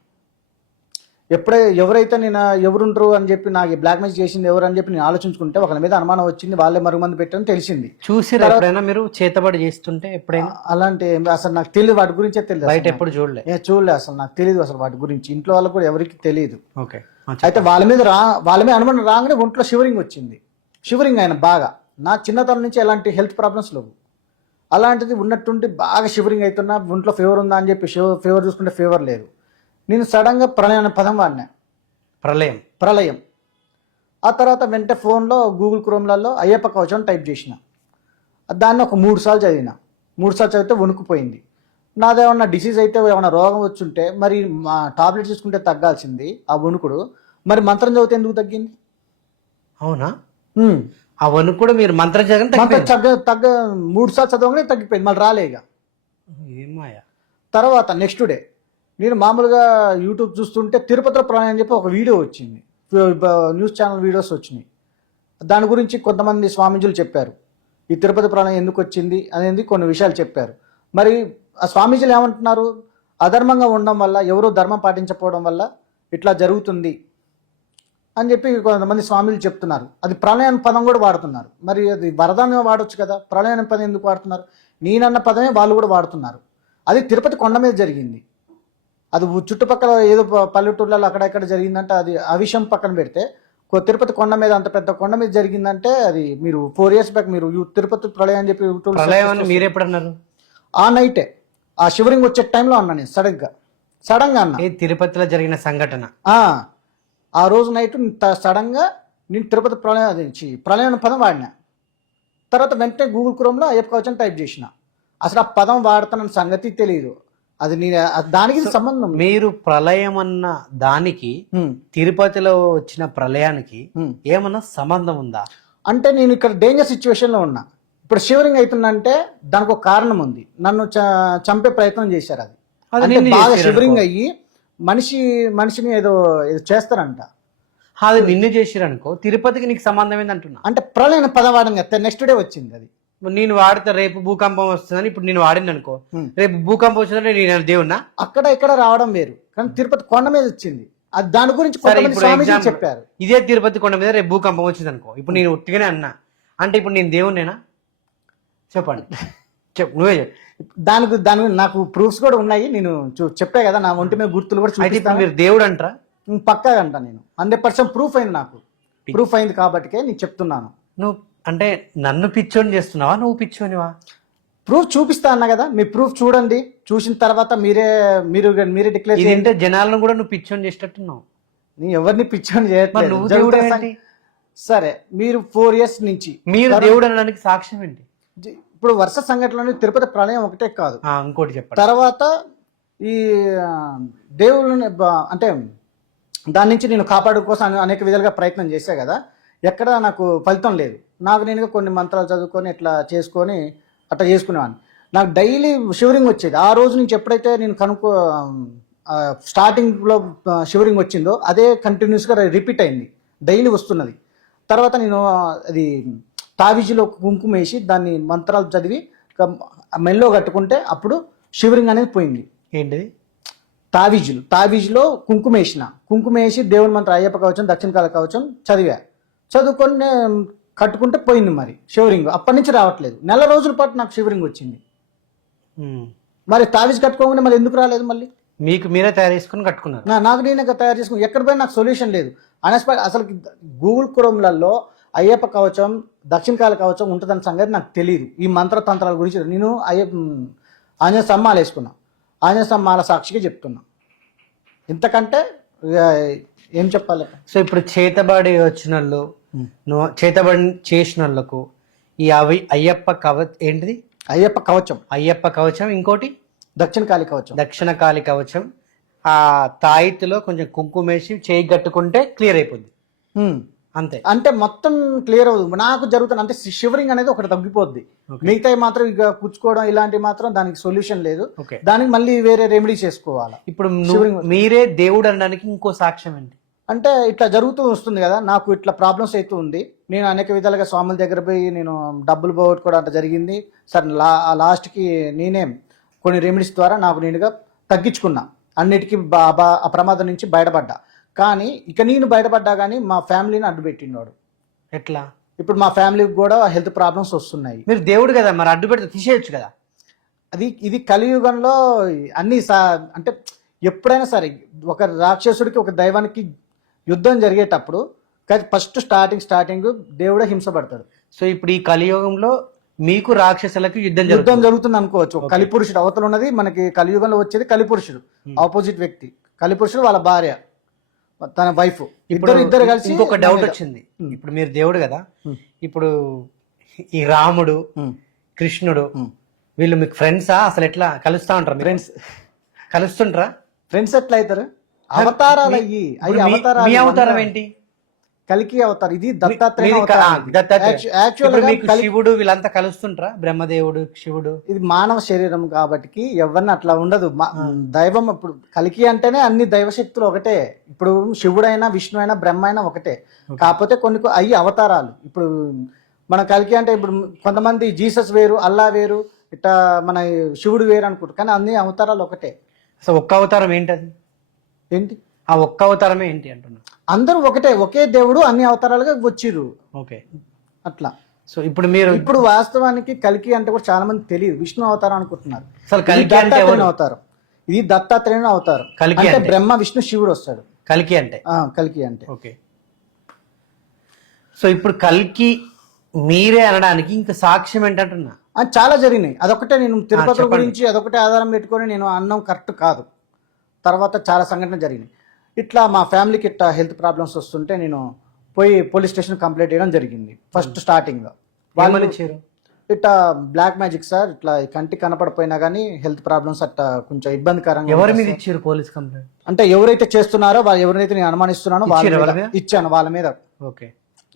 ఎవరైతే నేను ఎవరుంటారు అని చెప్పి నాకు బ్లాక్ మెయిల్ చేసింది ఎవరు అని చెప్పి నేను ఆలోచించుకుంటే ఒకరి మీద అనుమానం వచ్చింది. వాళ్ళే మరుగుమంది పెట్టని తెలిసింది. చూసి ఎప్పుడైనా మీరు చేతబడి చేస్తుంటే ఎప్పుడైనా? అలాంటి అసలు నాకు తెలియదు, వాటి గురించే తెలియదు. బయట ఎప్పుడు చూడలే అసలు నాకు తెలియదు అసలు వాటి గురించి. ఇంట్లో వాళ్ళకి కూడా ఎవరికి తెలియదు. ఓకే. అయితే వాళ్ళ మీద అనుమానం రాగానే ఒంట్లో షివరింగ్ వచ్చింది. షివరింగ్ అయిన బాగా, నా చిన్నతనం నుంచి ఎలాంటి హెల్త్ ప్రాబ్లమ్స్ లేవు. అలాంటిది ఉన్నట్టుండి బాగా షివరింగ్ అవుతున్నా. ఒంట్లో ఫీవర్ ఉందా అని చెప్పి ఫీవర్ చూసుకుంటే ఫీవర్ లేదు. నేను సడన్గా ప్రళయం అనే పదం వాడినా. ప్రళయం. ఆ తర్వాత వెంటనే ఫోన్లో గూగుల్ క్రోమ్లలో అయ్యప్ప కవచం టైప్ చేసిన. దాన్ని ఒక 3 సార్లు చదివిన. 3 సార్లు చదివితే వణుకుపోయింది. నాదేమన్నా డిసీజ్ అయితే ఏమైనా రోగం వచ్చుంటే మరి మా టాబ్లెట్ తీసుకుంటే తగ్గాల్సింది ఆ వణుకుడు. మరి మంత్రం చదివితే ఎందుకు తగ్గింది? అవునా? ఆ వణుకుడు మీరు మంత్రం చదివి 3 సార్లు చదవగానే తగ్గిపోయింది, మళ్ళీ రాలేగా. తర్వాత నెక్స్ట్ డే నేను మామూలుగా యూట్యూబ్ చూస్తుంటే తిరుపతిలో ప్రళయం అని చెప్పి ఒక వీడియో వచ్చింది. న్యూస్ ఛానల్ వీడియోస్ వచ్చినాయి. దాని గురించి కొంతమంది స్వామీజీలు చెప్పారు. ఈ తిరుపతి ప్రళయం ఎందుకు వచ్చింది అనేది కొన్ని విషయాలు చెప్పారు. మరి ఆ స్వామీజీలు ఏమంటున్నారు? అధర్మంగా ఉండడం వల్ల, ఎవరో ధర్మం పాటించకపోవడం వల్ల ఇట్లా జరుగుతుంది అని చెప్పి కొంతమంది స్వామీలు చెప్తున్నారు. అది ప్రళయం పదం కూడా వాడుతున్నారు. మరి అది వరదాన్ని వాడొచ్చు కదా, ప్రళయం పదం ఎందుకు వాడుతున్నారు? నేనన్న పదమే వాళ్ళు కూడా వాడుతున్నారు. అది తిరుపతి కొండ మీద జరిగింది. అది చుట్టుపక్కల ఏదో పల్లెటూర్లలో అక్కడెక్కడ జరిగిందంటే అది ఆ విషయం పక్కన పెడితే తిరుపతి కొండ మీద, అంత పెద్ద కొండ మీద జరిగిందంటే అది మీరు 4 years బ్యాక్ మీరు తిరుపతి ప్రళయం అని చెప్పి మీరు ఎప్పుడు అన్నారు? ఆ నైటే ఆ షివరింగ్ వచ్చే టైంలో అన్నా నేను. సడన్గా అన్నా. తిరుపతిలో జరిగిన సంఘటన ఆ రోజు నైట్ సడన్గా నేను తిరుపతి ప్రళయం పదం వాడినా. తర్వాత వెంటనే గూగుల్ క్రోమ్లో అయ్యప్ప కవచం టైప్ చేసిన. అసలు ఆ పదం వాడుతున్న సంగతి తెలియదు. అది దానికి సంబంధం. మీరు ప్రళయం అన్న దానికి తిరుపతిలో వచ్చిన ప్రళయానికి ఏమన్నా సంబంధం ఉందా? అంటే నేను ఇక్కడ డేంజర్ సిచ్యువేషన్ లో ఉన్నా. ఇప్పుడు షివరింగ్ అవుతుందంటే దానికి ఒక కారణం ఉంది. నన్ను చంపే ప్రయత్నం చేశారు. అది బాగా షివరింగ్ అయ్యి మనిషిని ఏదో చేస్తారంట. అది నిన్ను చేసిరనుకో, తిరుపతికి నీకు సంబంధం ఏందంటున్నా? అంటే ప్రళయం పదవాడం నెక్స్ట్ డే వచ్చింది. అది నేను వాడితే రేపు భూకంపం వస్తుందని ఇప్పుడు నేను వాడింది అనుకో, రేపు భూకంపం వచ్చిందంటే నేను దేవుణ్ణా? అక్కడ ఇక్కడ రావడం వేరు, కానీ తిరుపతి కొండ మీద వచ్చింది. అది దాని గురించి చెప్పారు. ఇదే తిరుపతి కొండ మీద రేపు భూకంపం వచ్చింది అనుకో, ఇప్పుడు నేను ఉట్టిగానే అన్నా అంటే ఇప్పుడు నేను దేవుణ్ణేనా? చెప్పండి, నువ్వే చెప్పు. దానికి నాకు ప్రూఫ్స్ కూడా ఉన్నాయి. నేను చెప్పా కదా, నా ఒంటి మీద గుర్తులు కూడా. మీరు దేవుడు అంటారా? పక్కాగా అంటా. నేను 100% ప్రూఫ్ అయింది. నాకు ప్రూఫ్ అయింది కాబట్టికే నేను చెప్తున్నాను. నువ్వు అంటే నన్ను పిచ్చోని చేస్తున్నావా, నువ్వు పిచ్చోనివా? ప్రూఫ్ చూపిస్తా అన్నా కదా, మీ ప్రూఫ్ చూడండి. చూసిన తర్వాత మీరే డిక్లేర్ చేయండి. జనాలను కూడా నువ్వు పిచ్చోని చేసేటట్టున్నావు. నేను ఎవరిని పిచ్చోని చేయట్లేదు. సరే, మీరు 4 years నుంచి మీరు దేవుడు అనడానికి సాక్ష్యం ఏంటి? ఇప్పుడు వరుస సంఘటనలు తిరుపతి ప్రళయం ఒకటే కాదు, ఇంకోటి చెప్పండి. తర్వాత ఈ దేవుళ్ళని అంటే దాని నుంచి నేను కాపాడు కోసం అనేక విధాలుగా ప్రయత్నం చేశా కదా, ఎక్కడ నాకు ఫలితం లేదు. నాకు నేనుగా కొన్ని మంత్రాలు చదువుకొని ఇట్లా చేసుకొని అట్లా చేసుకునేవాడిని. నాకు డైలీ షివరింగ్ వచ్చేది. ఆ రోజు నుంచి ఎప్పుడైతే నేను స్టార్టింగ్లో షివరింగ్ వచ్చిందో అదే కంటిన్యూస్గా రిపీట్ అయింది, డైలీ వస్తున్నది. తర్వాత నేను అది తావిజిలో కుంకుమ వేసి దాన్ని మంత్రాలు చదివి మెల్లో కట్టుకుంటే అప్పుడు షివరింగ్ అనేది పోయింది. ఏంటిది? తావిజిలో కుంకుమ వేసి దేవుని మంత్రం అయ్యప్ప కవచం దక్షిణకాల కవచం చదువుకొని కట్టుకుంటే పోయింది మరి షివరింగ్. అప్పటి నుంచి రావట్లేదు. నెల రోజుల పాటు నాకు షివరింగ్ వచ్చింది. మరి తావిజ్ కట్టుకోకుండా మరి ఎందుకు రాలేదు? మళ్ళీ మీకు మీరే తయారు చేసుకుని కట్టుకున్నారు? నాకు నేనే తయారు చేసుకుని ఎక్కడ పోయినా నాకు సొల్యూషన్ లేదు. అసలు గూగుల్ క్రోమ్లలో అయ్యప్ప కవచం దక్షిణకాల కవచం ఉంటుందన్న సంగతి నాకు తెలియదు. ఈ మంత్రతంత్రాల గురించి నేను ఆంజనేయ స్తంభాలు వేసుకున్నా, ఆంజనేయ స్తంభాల సాక్షిగా చెప్తున్నా. ఇంతకంటే ఏం చెప్పాలి? సో ఇప్పుడు చేతబడి వచ్చిన వాళ్ళు, చేతబడి చేసిన వాళ్ళకు ఈ అయ్యప్ప ఏంటిది? అయ్యప్ప కవచం, ఇంకోటి దక్షిణకాళి కవచం. ఆ తాయిత్తులో కొంచెం కుంకుమేసి చేయి కట్టుకుంటే క్లియర్ అయిపోద్ది. అంతే. అంటే మొత్తం క్లియర్ అవుతుంది. నాకు జరుగుతుంది అంటే షివరింగ్ అనేది ఒకటి తగ్గిపోద్ది. మిగతాయి మాత్రం ఇక కూర్చుకోవడం ఇలాంటివి మాత్రం దానికి సొల్యూషన్ లేదు. దానికి మళ్ళీ వేరే రెమెడీ చేసుకోవాలి. ఇప్పుడు మీరే దేవుడు అనడానికి ఇంకో సాక్ష్యం ఏంటి అంటే ఇట్లా జరుగుతూ వస్తుంది కదా, నాకు ఇట్లా ప్రాబ్లమ్స్ అవుతూ ఉంది. నేను అనేక విధాలుగా స్వాముల దగ్గర పోయి నేను డబ్బులు పోగొట్టుకోవడం అంత జరిగింది. సరే లాస్ట్కి నేనే కొన్ని రెమెడీస్ ద్వారా నాకు నేనుగా తగ్గించుకున్నా, అన్నిటికీ ఆ ప్రమాదం నుంచి బయటపడ్డా. కానీ ఇక నేను బయటపడ్డా కానీ మా ఫ్యామిలీని అడ్డు పెట్టినవాడు. ఎట్లా? ఇప్పుడు మా ఫ్యామిలీకి కూడా హెల్త్ ప్రాబ్లమ్స్ వస్తున్నాయి. మీరు దేవుడు కదా, మరి అడ్డు పెడితే తీసేయచ్చు కదా. ఇది కలియుగంలో అన్ని అంటే ఎప్పుడైనా సరే ఒక రాక్షసుడికి ఒక దైవానికి యుద్ధం జరిగేటప్పుడు ఫస్ట్ స్టార్టింగ్ దేవుడే హింసపడతాడు. సో ఇప్పుడు ఈ కలియుగంలో మీకు రాక్షసులకు యుద్ధం జరుగుతుంది అనుకోవచ్చు. కలిపురుషుడు అవతల ఉన్నది మనకి కలియుగంలో వచ్చేది కలిపురుషుడు, ఆపోజిట్ వ్యక్తి. కలిపురుషుడు వాళ్ళ భార్య, తన వైఫ్, ఇద్దరు కలిసి. ఇంకొక డౌట్ వచ్చింది. ఇప్పుడు మీరు దేవుడు కదా, ఇప్పుడు ఈ రాముడు కృష్ణుడు వీళ్ళు మీకు ఫ్రెండ్సా? అసలు ఎట్లా కలుస్తా ఉంటారు? కలుస్తుంటారా? ఫ్రెండ్స్ ఎట్లా అవుతారు? అవతారాలు అయ్యి అవతారాలు. మీ అవతారం ఏంటి? కలికి అవతారం. ఇది దత్తాత్రేయ. శివుడు వీళ్ళంతా కలుస్తుంటారా? బ్రహ్మదేవుడు, శివుడు. ఇది మానవ శరీరం కాబట్టి ఎవరిని అట్లా ఉండదు. దైవం ఇప్పుడు కలికి అంటేనే అన్ని దైవశక్తులు ఒకటే. ఇప్పుడు శివుడైనా విష్ణు అయినా బ్రహ్మ అయినా ఒకటే. కాకపోతే కొన్ని అయ్యి అవతారాలు. ఇప్పుడు మన కలికి అంటే ఇప్పుడు కొంతమంది జీసస్ వేరు, అల్లా వేరు, ఇట్లా మన శివుడు వేరు అనుకుంటారు. కానీ అన్ని అవతారాలు ఒకటే. అసలు ఒక్క అవతారం ఏంటది? ఏంటి ఆ ఒక్క అవతారమే ఏంటి అంటున్నా? అందరూ ఒకటే, ఒకే దేవుడు అన్ని అవతారాలుగా వచ్చిర్రు. ఓకే, అట్లా. సో ఇప్పుడు వాస్తవానికి కలికి అంటే కూడా చాలా మంది తెలియదు, విష్ణు అవతారం అనుకుంటున్నారు. అసలు కలికి అంటే అవతారం. ఇది దత్తాత్రేయుని అవతారం. కలికి అంటే బ్రహ్మ విష్ణు శివుడు వస్తాడు. కలికి అంటే ఓకే. సో ఇప్పుడు కలికి మీరే అనడానికి ఇంకా సాక్ష్యం ఏంటంటున్నా? చాలా జరిగినాయి. అదొకటే నేను తిరుపతి గురించి అదొకటే ఆధారం పెట్టుకొని నేను అన్నం కరెక్ట్ కాదు. తర్వాత చాలా సంఘటనలు జరిగినాయి. ఇట్లా మా ఫ్యామిలీకి ఇట్లా హెల్త్ ప్రాబ్లమ్స్ వస్తుంటే నేను పోయి పోలీస్ స్టేషన్ కంప్లైంట్ చేయడం జరిగింది. ఫస్ట్ స్టార్టింగ్ వాళ్ళు ఇచ్చారు ఇట్లా బ్లాక్ మ్యాజిక్ సార్, ఇట్లా కంటికి కనపడిపోయినా కానీ హెల్త్ ప్రాబ్లమ్స్ అట్లా కొంచెం ఇబ్బందికరంగా. ఎవరి మీద ఇచ్చారు పోలీస్ కంప్లైంట్? అంటే ఎవరైతే చేస్తున్నారో ఎవరైతే నేను అనుమానిస్తున్నానో ఇచ్చాను వాళ్ళ మీద. ఓకే.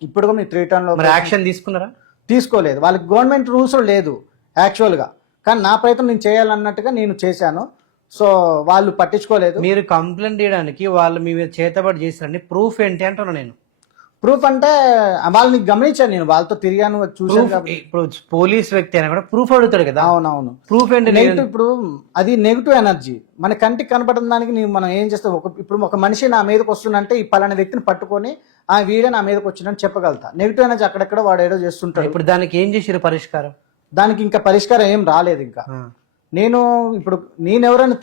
ఇప్పుడు కూడా మీరు 3 టన్లో యాక్షన్ తీసుకున్నారా? తీసుకోలేదు. వాళ్ళకి గవర్నమెంట్ రూల్స్ లేదు యాక్చువల్గా. కానీ నా ప్రయత్నం నేను చేయాలన్నట్టుగా నేను చేశాను. సో వాళ్ళు పట్టించుకోలేదు. మీరు కంప్లైంట్ చేయడానికి వాళ్ళు మీ మీద చేతబడి చేశారని ప్రూఫ్ ఏంటి అంటున్నా నేను. ప్రూఫ్ అంటే వాళ్ళని గమనించాను, నేను వాళ్ళతో తిరిగాను, చూసాను. ఇప్పుడు పోలీస్ వ్యక్తి అయినా కూడా ప్రూఫ్ అడుగుతాడు కదా. అవునవును. ప్రూఫ్ ఏంటి? నెగిటివ్. ఇప్పుడు అది నెగిటివ్ ఎనర్జీ మన కంటికి కనపడిన దానికి మనం ఏం చేస్తాం? ఇప్పుడు ఒక మనిషి నా మీదకి వస్తుందంటే ఈ పలానా వ్యక్తిని పట్టుకొని ఆ వీడియో నా మీదకి వచ్చిందని చెప్పగలుగుతా. నెగిటివ్ ఎనర్జీ అక్కడెక్కడ వాడు ఏదో చేస్తుంటాడు. ఇప్పుడు దానికి ఏం చేసారు పరిష్కారం? దానికి ఇంకా పరిష్కారం ఏం రాలేదు. ఇంకా ఇప్పుడు నేనెవరైనా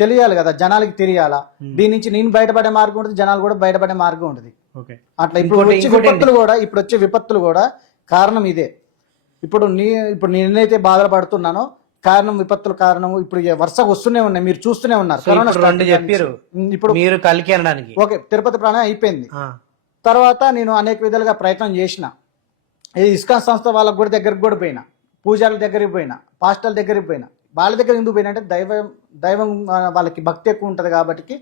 తెలియాలి కదా, జనాలకి తెలియాలా. దీని నుంచి నేను బయటపడే మార్గం ఉంటుంది, జనాలు కూడా బయటపడే మార్గం ఉంటుంది. అట్లా ఇప్పుడు వచ్చే విపత్తులు కూడా కారణం ఇదే. ఇప్పుడు నేనైతే బాధలు పడుతున్నానో కారణం విపత్తుల కారణం ఇప్పుడు వరుసగా వస్తూనే ఉన్నాయి, మీరు చూస్తూనే ఉన్నారు. ఇప్పుడు మీరు కలికి అనడానికి ఓకే, తిరుపతి ప్రాణం అయిపోయింది. తర్వాత నేను అనేక విధాలుగా ప్రయత్నం చేసిన. ఇస్కాన్ సంస్థ వాళ్ళ గుడి దగ్గరికి కూడా పోయినా, పూజారుల దగ్గరికి పోయినా, పాస్టర్ల దగ్గరికి పోయినా. వాళ్ళ దగ్గర ఎందుకు పోయినా అంటే దైవం వాళ్ళకి భక్తి ఎక్కువ ఉంటుంది కాబట్టి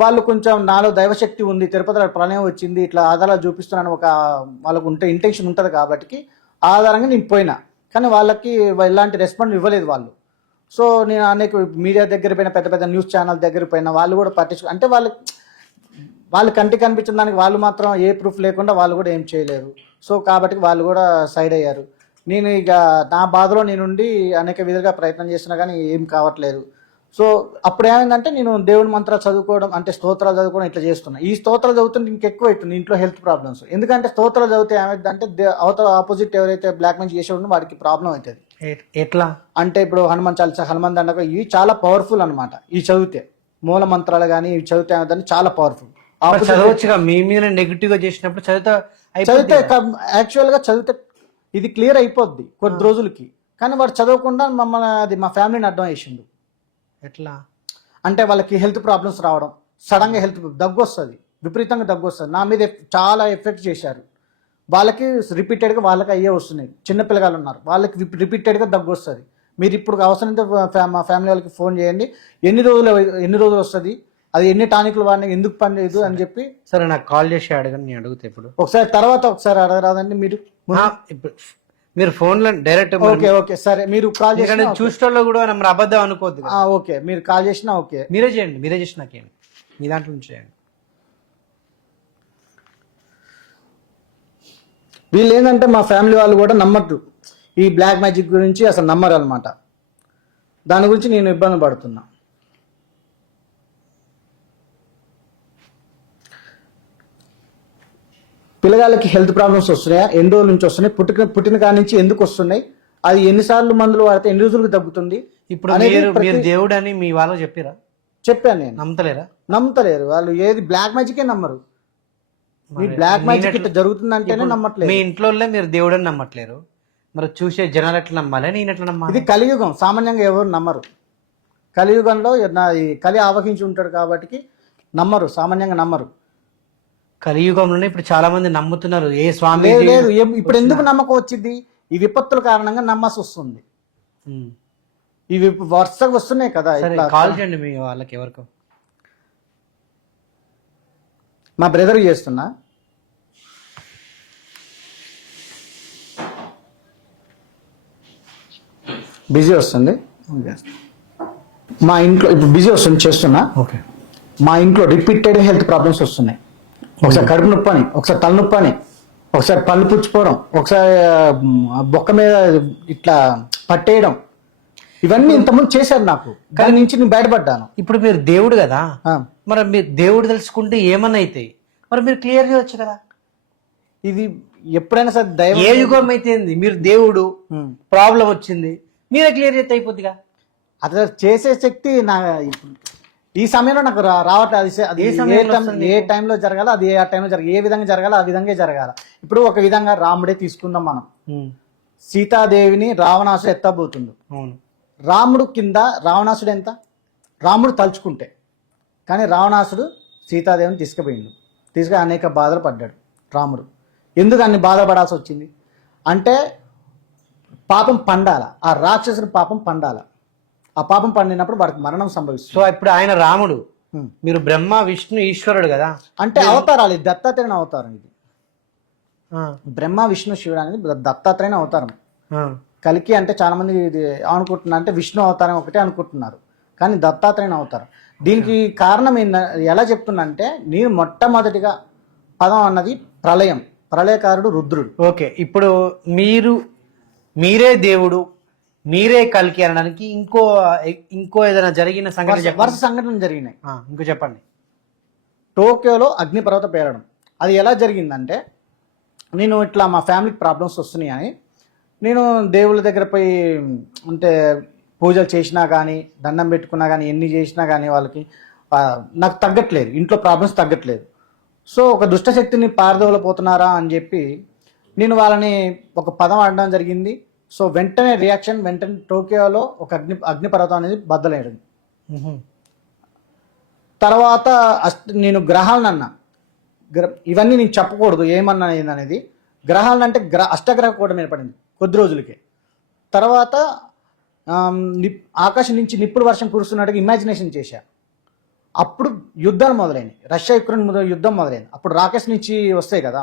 వాళ్ళు కొంచెం నాలో దైవశక్తి ఉంది, తిరుపతిలో ప్రళయం వచ్చింది, ఇట్లా ఆధారాలు చూపిస్తున్నాను వాళ్ళకు ఇంటెన్షన్ ఉంటుంది కాబట్టి ఆధారంగా నేను పోయినా. కానీ వాళ్ళకి ఎలాంటి రెస్పాండ్ ఇవ్వలేదు వాళ్ళు. సో నేను అనేక మీడియా దగ్గర పోయిన, పెద్ద పెద్ద న్యూస్ ఛానల్ దగ్గర పోయిన, వాళ్ళు కూడా పట్టించుకో అంటే వాళ్ళు కంటికి కనిపించిన దానికి వాళ్ళు మాత్రం ఏ ప్రూఫ్ లేకుండా వాళ్ళు కూడా ఏం చేయలేరు. సో కాబట్టి వాళ్ళు కూడా సైడ్ అయ్యారు. నేను ఇక నా బాధలో నేనుండి అనేక విధాలుగా ప్రయత్నం చేసినా కానీ ఏం కావట్లేదు. సో అప్పుడు ఏమైందంటే నేను దేవుని మంత్రాలు చదువుకోవడం, అంటే స్తోత్రాలు చదువుకోవడం ఇట్లా చేస్తున్నా. ఈ స్తోత్రాలు చదువుతుంటే ఇంకెక్కువ అవుతుంది ఇంట్లో హెల్త్ ప్రాబ్లమ్స్. ఎందుకంటే స్తోత్రాలు చదివితే ఏమైందంటే అవతల ఆపోజిట్ ఎవరైతే బ్లాక్ మెయిల్ చేసేవాడో వాడికి ప్రాబ్లం అవుతుంది. ఎట్లా అంటే ఇప్పుడు హనుమాన్ చాలీసా, హనుమాన్ దండకం ఇవి చాలా పవర్ఫుల్ అనమాట. ఇవి చదివితే మూల మంత్రాలు కానీ ఇవి చదివితే ఏమైందంటే చాలా పవర్ఫుల్. చదవచ్చుగా, మీ మీద నెగిటివ్ గా చేసినప్పుడు చదివితే యాక్చువల్ గా చదివితే ఇది క్లియర్ అయిపోద్ది కొద్ది రోజులకి. కానీ వాడు చదవకుండా మమ్మల్ని అది మా ఫ్యామిలీని అడ్డం వేసిండు. ఎట్లా అంటే వాళ్ళకి హెల్త్ ప్రాబ్లమ్స్ రావడం, సడన్ గా హెల్త్ దగ్గు వస్తుంది, విపరీతంగా దగ్గు వస్తుంది. నా మీద చాలా ఎఫెక్ట్ చేశారు. వాళ్ళకి రిపీటెడ్గా వాళ్ళకి అయ్యే వస్తున్నాయి. చిన్నపిల్లగాళ్ళు ఉన్నారు, వాళ్ళకి రిపీటెడ్గా దగ్గు వస్తుంది. మీరు ఇప్పుడు అవసరమైతే మా ఫ్యామిలీ వాళ్ళకి ఫోన్ చేయండి, ఎన్ని రోజులు వస్తుంది, అది ఎన్ని టానిక్లు వాడినా ఎందుకు పని లేదు అని చెప్పి. సరే నాకు కాల్ చేసి అడగండి, నేను అడుగుతా ఇప్పుడు. ఒకసారి అడగరాదండి మీరు. ఇప్పుడు మీరు ఫోన్ లో డైరెక్ట్. ఓకే సరే, మీరు కాల్ చేసి చూసేటోళ్ళు కూడా మరి అబద్ధం అనుకోవద్దు. ఓకే, మీరు కాల్ చేసినా ఓకే. మీరే చేయండి, మీరే చేసి నాకేంటి, మీ దాంట్లో నుంచి చేయండి. వీళ్ళు ఏంటంటే మా ఫ్యామిలీ వాళ్ళు కూడా నమ్మద్దు, ఈ బ్లాక్ మ్యాజిక్ గురించి అసలు నమ్మరు అనమాట. దాని గురించి నేను ఇబ్బంది పడుతున్నా. పిల్లగాళ్ళకి హెల్త్ ప్రాబ్లమ్స్ వస్తున్నాయా, ఎన్ని రోజుల నుంచి వస్తున్నాయి, పుట్టిన కాడి నుంచి ఎందుకు వస్తున్నాయి, అది ఎన్నిసార్లు మందులు వాడితే ఎన్ని రోజులకు తగ్గుతుంది. ఇప్పుడు మీరు దేవుడు అని మీ వాళ్ళకి చెప్పారా? చెప్పాను నేను. నమ్మతలేరు వాళ్ళు. ఏది బ్లాక్ మ్యాజికే నమ్మరు. మీ బ్లాక్ మ్యాజిక్ ఇట్లా జరుగుతుందంటేనే నమ్మట్లేదు. మీ ఇంట్లో మీరు దేవుడు అని నమ్మట్లేరు, మరి చూసే జనాలు ఎట్లా నమ్మాలి, నేను ఎట్లా నమ్మాలి? ఇది కలియుగం, సామాన్యంగా ఎవరు నమ్మరు. కలియుగంలో కలి ఆవహించి ఉంటాడు కాబట్టి నమ్మరు, సామాన్యంగా నమ్మరు. కలియుగంలోనే ఇప్పుడు చాలా మంది నమ్ముతున్నారు. ఏ స్వామి లేదు, ఇప్పుడు ఎందుకు నమ్మకం వచ్చింది? ఈ విపత్తుల కారణంగా నమ్మాల్సి వస్తుంది. ఇవి వరుసగా వస్తున్నాయి కదా. కాల్ చేయండి మీ వాళ్ళకి, ఎవరికో. మా బ్రదర్ చేస్తున్నా. బిజీ వస్తుంది. మా ఇంట్లో ఇప్పుడు బిజీ వస్తుంది, చేస్తున్నా. ఓకే. మా ఇంట్లో రిపీటెడ్ హెల్త్ ప్రాబ్లమ్స్ వస్తున్నాయి. ఒకసారి కడుపు నొప్పి అని, ఒకసారి తలనొప్పి అని, ఒకసారి పళ్ళు పుచ్చిపోవడం, ఒకసారి బొక్క మీద ఇట్లా పట్టేయడం, ఇవన్నీ ఇంతకుముందు చేశారు నాకు. దాని నుంచి నేను బయటపడ్డాను. ఇప్పుడు మీరు దేవుడు కదా, మరి మీరు దేవుడు తెలుసుకుంటే ఏమన్నా అవుతాయి, మరి మీరు క్లియర్ చేయవచ్చు కదా. ఇది ఎప్పుడైనా సరే దైవం. ఏ యుగం అయితే మీరు దేవుడు, ప్రాబ్లం వచ్చింది, మీరే క్లియర్ చేస్తే అయిపోద్దిగా. అట్లా చేసే శక్తి నా ఈ సమయంలో నాకు రావట్లేదు. అది ఏ టైంలో జరగాలో అది ఆ టైంలో జరగాలి, ఏ విధంగా జరగాలో ఆ విధంగా జరగాలి. ఇప్పుడు ఒక విధంగా రాముడే తీసుకుందాం మనం. సీతాదేవిని రావణాసుడు ఎత్తబోతుండు. రాముడు కింద రావణాసుడు ఎంత? రాముడు తలుచుకుంటే. కానీ రావణాసుడు సీతాదేవిని తీసుకుపోయిండు, అనేక బాధలు పడ్డాడు రాముడు. ఎందుకు అన్ని బాధపడాల్సి వచ్చింది అంటే పాపం పండాల, ఆ రాక్షసుడు పాపం పండాల. ఆ పాపం పండినప్పుడు వాడికి మరణం సంభవిస్తుంది. సో ఇప్పుడు ఆయన రాముడు, మీరు బ్రహ్మ విష్ణు ఈశ్వరుడు కదా, అంటే అవతారాలు. ఇది దత్తాత్రేయ అవతారం. ఇది బ్రహ్మ విష్ణు శివుడు అనేది దత్తాత్రేయ అవతారం. కలికి అంటే చాలా మంది ఇది అనుకుంటున్నారు, అంటే విష్ణు అవతారం ఒకటే అనుకుంటున్నారు, కానీ దత్తాత్రేయ అవతారం. దీనికి కారణం ఎలా చెప్తున్నా అంటే, నేను మొట్టమొదటిగా పదం అన్నది ప్రళయం, ప్రళయకారుడు రుద్రుడు. ఓకే. ఇప్పుడు మీరే దేవుడు, మీరే కల్కి అనడానికి ఇంకో ఏదైనా జరిగిన సంఘటన, వరుస సంఘటనలు జరిగినాయి. ఇంకో చెప్పండి. టోక్యోలో అగ్నిపర్వత పేరడం. అది ఎలా జరిగిందంటే, నేను ఇట్లా మా ఫ్యామిలీకి ప్రాబ్లమ్స్ వస్తున్నాయి అని నేను దేవుళ్ళ దగ్గర పోయి, అంటే పూజలు చేసినా కానీ, దండం పెట్టుకున్నా కానీ, ఎన్ని చేసినా కానీ వాళ్ళకి నాకు తగ్గట్లేదు, ఇంట్లో ప్రాబ్లమ్స్ తగ్గట్లేదు. సో ఒక దుష్టశక్తిని పారదోలపోతున్నారా అని చెప్పి నేను వాళ్ళని ఒక పదం ఆడడం జరిగింది. సో వెంటనే రియాక్షన్, వెంటనే టోక్యోలో ఒక అగ్నిపర్వతం అనేది బద్దలేయడం. తర్వాత నేను గ్రహాలను అన్నా, ఇవన్నీ నేను చెప్పకూడదు ఏమన్నా ఏందనేది. గ్రహాలను అంటే అష్టగ్రహ కూటమి ఏర్పడింది కొద్ది రోజులకే. తర్వాత ఆకాశం నుంచి నిప్పుల వర్షం కురుస్తున్నట్టుగా ఇమాజినేషన్ చేశా. అప్పుడు యుద్ధాలు మొదలైనవి, రష్యా యుక్రెయిన్ యుద్ధం మొదలైంది. అప్పుడు రాకెట్స్ నుంచి వస్తాయి కదా.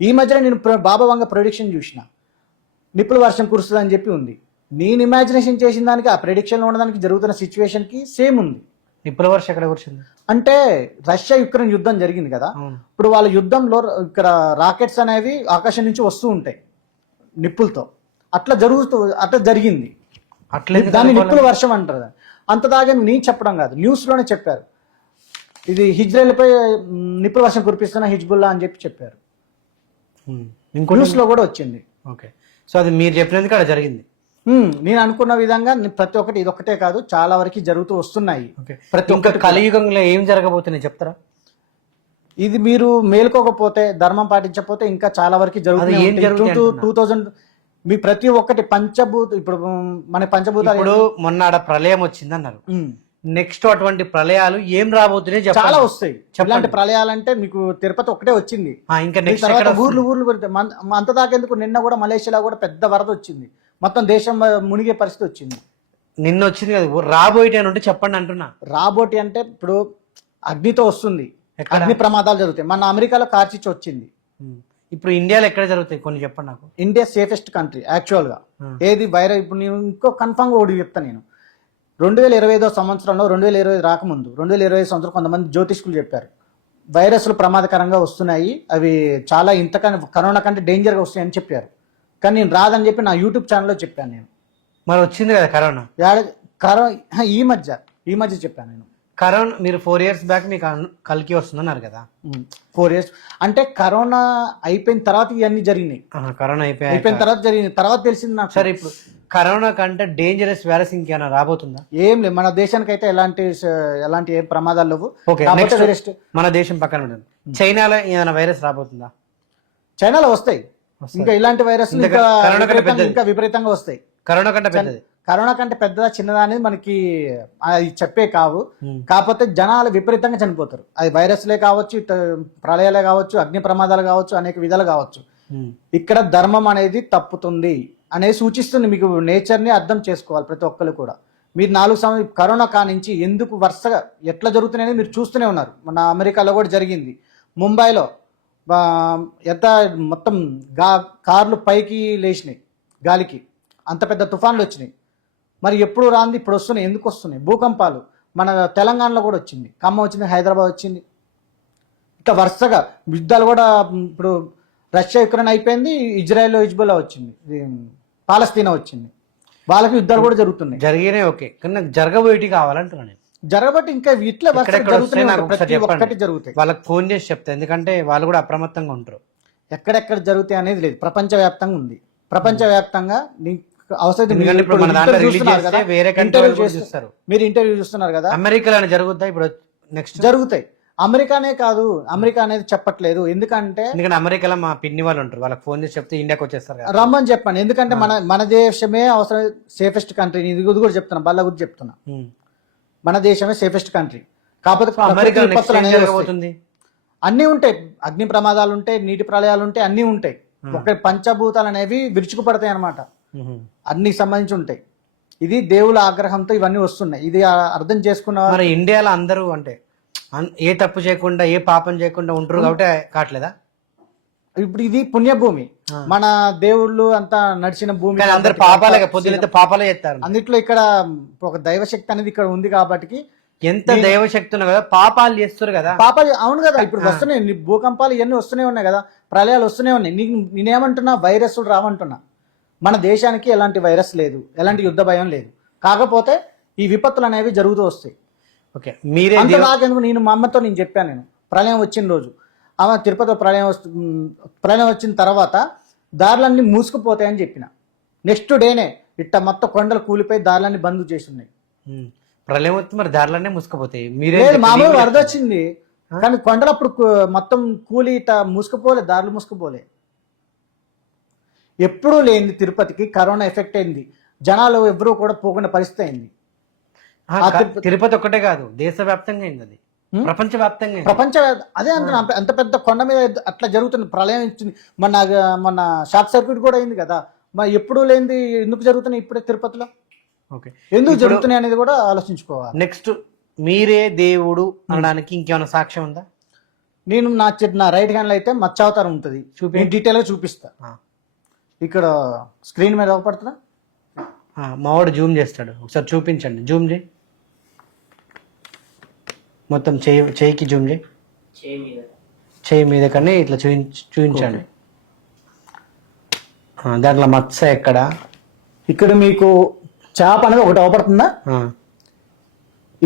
ఈ మధ్యన నేను బాబా వంగ ప్రొడిక్షన్ చూసిన, నిప్పుల వర్షం కురుస్తుంది అని చెప్పి ఉంది. నేను ఇమాజినేషన్ చేసిన దానికి ఆ ప్రెడిక్షన్లో ఉండడానికి జరుగుతున్న సిచ్యువేషన్కి సేమ్ ఉంది. నిప్పుల వర్షం ఎక్కడ కూర్చుంది? అంటే రష్యా యుక్రెయిన్ యుద్ధం జరిగింది కదా, అవును. ఇప్పుడు వాళ్ళ యుద్ధంలో ఇక్కడ రాకెట్స్ అనేవి ఆకాశం నుంచి వస్తూ ఉంటాయి నిప్పులతో, అట్లా జరిగింది. అట్లే దాన్ని నిప్పుల వర్షం అంటారు. అంత దాకా నేను చెప్పడం కాదు, న్యూస్ లోనే చెప్పారు. ఇది ఇజ్రాయెల్ పై నిప్పుల వర్షం కురిపిస్తున్న హిజ్బుల్లా అని చెప్పారు. ఇంకో న్యూస్ లో కూడా వచ్చింది. ఓకే, సో అది మీరు చెప్పినందుకు అక్కడ జరిగింది. నేను అనుకున్న విధంగా ప్రతి ఒక్కటి ఇదొక్కటే కాదు, చాలా వరకు జరుగుతూ వస్తున్నాయి. ప్రతి ఒక్క కలియుగంలో ఏం జరగబోతున్నాయి చెప్తారా? ఇది మీరు మేల్కోకపోతే, ధర్మం పాటించకపోతే ఇంకా చాలా వరకు జరుగుతుంది. 2000 మీ ప్రతి ఒక్కటి ఇప్పుడు మన పంచభూతాలు. ఇప్పుడు మొన్న ఆడ ప్రళయం వచ్చింది అన్నారు, నెక్స్ట్ అటువంటి ప్రళయాలు ఏం రాబోతున్నాయి? చాలా వస్తాయి. ఇలాంటి ప్రళయాలంటే మీకు తిరుపతి ఒక్కటే వచ్చింది, ఇంకా తర్వాత ఊర్లు పెడతాయి. అంత దాకెందుకు, నిన్న కూడా మలేషియాలో కూడా పెద్ద వరద వచ్చింది, మొత్తం దేశం మునిగే పరిస్థితి వచ్చింది. నిన్న వచ్చింది కదా, రాబోయేటి అని ఉంటే చెప్పండి అంటున్నా. రాబోటి అంటే ఇప్పుడు అగ్నితో వస్తుంది, అగ్ని ప్రమాదాలు జరుగుతాయి. మన అమెరికాలో కార్చిచ్చు వచ్చింది. ఇప్పుడు ఇండియాలో ఎక్కడ జరుగుతాయి కొన్ని చెప్పండి నాకు. ఇండియా సేఫెస్ట్ కంట్రీ యాక్చువల్ గా. ఏది వైరస్, ఇప్పుడు నేను ఇంకో కన్ఫర్మ్ గా ఒకటి చెప్తాను. నేను 2025 సంవత్సరంలో, 2020 రాకముందు 2025 సంవత్సరం కొంతమంది జ్యోతిష్కులు చెప్పారు వైరస్లు ప్రమాదకరంగా వస్తున్నాయి, అవి చాలా ఇంతకన్నా కరోనా కంటే డేంజర్గా వస్తాయని చెప్పారు. కానీ నేను రాదని చెప్పి నా యూట్యూబ్ ఛానల్లో చెప్పాను నేను. మరి వచ్చింది కదా కరోనా. ఈ మధ్య చెప్పాను నేను. కరోనా మీరు 4 years బ్యాక్ మీకు కలికి వస్తుందన్నారు కదా. 4 years అంటే కరోనా అయిపోయిన తర్వాత ఇవన్నీ జరిగినాయి. కరోనా అయిపోయిన తర్వాత జరిగింది, తర్వాత తెలిసింది నాకు. సరే, ఇప్పుడు కరోనా కంటే డేంజరస్ వైరస్ ఇంకేమైనా రాబోతుందా? ఏం లేదు, మన దేశానికి అయితే ఎలాంటి ఏం ప్రమాదాలు లేవు. మన దేశం పక్కన ఉంటుంది, చైనాలో ఏమైనా వైరస్ రాబోతుందా? చైనాలో వస్తాయి ఇంకా ఇలాంటి వైరస్, ఇంకా విపరీతంగా వస్తాయి. కరోనా కంటే పెద్దదా చిన్నదా అనేది మనకి అది చెప్పే కావు. కాకపోతే జనాలు విపరీతంగా చనిపోతారు. అది వైరస్లే కావచ్చు, ప్రళయాలే కావచ్చు, అగ్ని ప్రమాదాలు కావచ్చు, అనేక విధాలు కావచ్చు. ఇక్కడ ధర్మం అనేది తప్పుతుంది అనేది సూచిస్తుంది. మీకు నేచర్ని అర్థం చేసుకోవాలి ప్రతి ఒక్కరు కూడా. మీరు 4 సంవత్సరాలు కరోనా కానించి ఎందుకు వరుసగా ఎట్లా జరుగుతున్నాయని మీరు చూస్తూనే ఉన్నారు. మన అమెరికాలో కూడా జరిగింది, ముంబైలో ఎంత మొత్తం కార్లు పైకి లేచినాయి గాలికి, అంత పెద్ద తుఫాన్లు వచ్చినాయి. మరి ఎప్పుడు రాంది ఇప్పుడు వస్తున్నాయి. ఎందుకు వస్తున్నాయి? భూకంపాలు మన తెలంగాణలో కూడా వచ్చింది, ఖమ్మం వచ్చింది, హైదరాబాద్ వచ్చింది. ఇట్లా వరుసగా యుద్ధాలు కూడా, ఇప్పుడు రష్యా యుక్రెయిన్ అయిపోయింది, ఇజ్రాయెల్ హిజ్బుల్లా వచ్చింది, పాలస్తీనా వచ్చింది, వాళ్ళకి యుద్ధాలు కూడా జరుగుతున్నాయి. జరిగినాయి ఓకే, కానీ నాకు జరగబోయేటి కావాలంటున్నాను నేను. జరగబట్టి ఇంకా ఇట్లా ప్రతి ఒక్కటి జరుగుతాయి. వాళ్ళకి ఫోన్ చేసి చెప్తా, ఎందుకంటే వాళ్ళు కూడా అప్రమత్తంగా ఉంటారు. ఎక్కడెక్కడ జరుగుతాయి అనేది లేదు, ప్రపంచవ్యాప్తంగా ఉంది. ప్రపంచవ్యాప్తంగా అవసరం మీరు ఇంటర్వ్యూ చూస్తున్నారు కదా, అమెరికాలో జరుగుతాయి ఇప్పుడు నెక్స్ట్ జరుగుతాయి. అమెరికానే కాదు, అమెరికా అనేది చెప్పట్లేదు. ఎందుకంటే అమెరికాలో మా పిన్ని వాళ్ళు ఉంటారు, వాళ్ళకి ఫోన్ చేసి చెప్తే ఇండియాకి వచ్చేస్తారు రమ్మని చెప్పండి. ఎందుకంటే మన దేశమే అవసరం సేఫెస్ట్ కంట్రీ. ఇది కూడా చెప్తున్నా, బల్ల గురించి చెప్తున్నా, మన దేశమే సేఫెస్ట్ కంట్రీ. కాకపోతే అన్నీ ఉంటాయి, అగ్ని ప్రమాదాలు ఉంటాయి, నీటి ప్రళయాలు ఉంటాయి, అన్నీ ఉంటాయి. ఒక పంచభూతాలు అనేవి విరుచుకుపడతాయి అన్నమాట, అన్ని సంబంధించి ఉంటాయి. ఇది దేవుల ఆగ్రహంతో ఇవన్నీ వస్తున్నాయి. ఇది అర్థం చేసుకున్న మరి ఇండియాలో అందరూ అంటే ఏ తప్పు చేయకుండా ఏ పాపం చేయకుండా ఉంటారు కాబట్టి కావట్లేదా? ఇప్పుడు ఇది పుణ్యభూమి, మన దేవుళ్ళు అంతా నడిచిన భూమి. అందరు పాపాలే, పొద్దునైతే పాపాలే చేస్తారు. అందుట్లో ఇక్కడ ఒక దైవశక్తి అనేది ఇక్కడ ఉంది కాబట్టి, ఎంత దైవశక్తి ఉన్నా కదా పాపాలు చేస్తారు కదా. పాపాలు అవును కదా, ఇప్పుడు వస్తున్నాయి భూకంపాలు, ఇవన్నీ వస్తూనే ఉన్నాయి కదా, ప్రళయాలు వస్తూనే ఉన్నాయి. నేనేమంటున్నా, వైరస్లు రావంటున్నా. మన దేశానికి ఎలాంటి వైరస్ లేదు, ఎలాంటి యుద్ధ భయం లేదు. కాకపోతే ఈ విపత్తులు అనేవి జరుగుతూ వస్తాయి. ఓకే, మీరే అంతలాగెందుకు, నేను మా అమ్మతో నేను చెప్పాను, నేను ప్రళయం వచ్చిన రోజు ఆమె తిరుపతిలో ప్రళయం వచ్చిన తర్వాత దారులన్నీ మూసుకుపోతాయని చెప్పిన. నెక్స్ట్ డేనే ఇట్ట మొత్తం కొండలు కూలిపోయి దారులన్నీ బంద్ చేసి ఉన్నాయి. ప్రళయం వస్తే మరి దారులన్నీ మూసుకుపోతాయి. మామూలు వరద వచ్చింది కానీ కొండలు అప్పుడు మొత్తం కూలి ఇట్ట మూసుకుపోలే, దారులు మూసుకుపోలే. ఎప్పుడూ లేని తిరుపతికి కరోనా ఎఫెక్ట్ అయింది, జనాలు ఎవరూ కూడా పోకుండా పరిస్థితి అయింది. తిరుపతి ఒక్కటే కాదు, దేశవ్యాప్తంగా అయింది, అది ప్రపంచవ్యాప్తంగా. అదే అంత పెద్ద కొండ మీద అట్లా జరుగుతుంది. ప్రళయం ఇచ్చింది, మన షార్ట్ సర్క్యూట్ కూడా అయింది కదా. మరి ఎప్పుడు లేనిది ఎందుకు జరుగుతున్నాయి ఇప్పుడే తిరుపతిలో? ఓకే, ఎందుకు జరుగుతున్నాయి అనేది కూడా ఆలోచించుకోవాలి. నెక్స్ట్, మీరే దేవుడు అనడానికి ఇంకేమైనా సాక్ష్యం ఉందా? నేను నా రైట్ హ్యాండ్ లో అయితే మత్స్యావతారం ఉంటుంది, డీటెయిల్ గా చూపిస్తా. ఇక్కడ స్క్రీన్ మీద అవపడుతుందా? మావాడు జూమ్ చేస్తాడు, ఒకసారి చూపించండి. జూమ్ చేయి, మొత్తం చేయికి జూమ్ చేయి, చేయి మీద కానీ ఇట్లా చూపించండి. దాంట్లో మత్స ఎక్కడ? ఇక్కడ మీకు చేప అనేది ఒకటి అవపడుతుందా?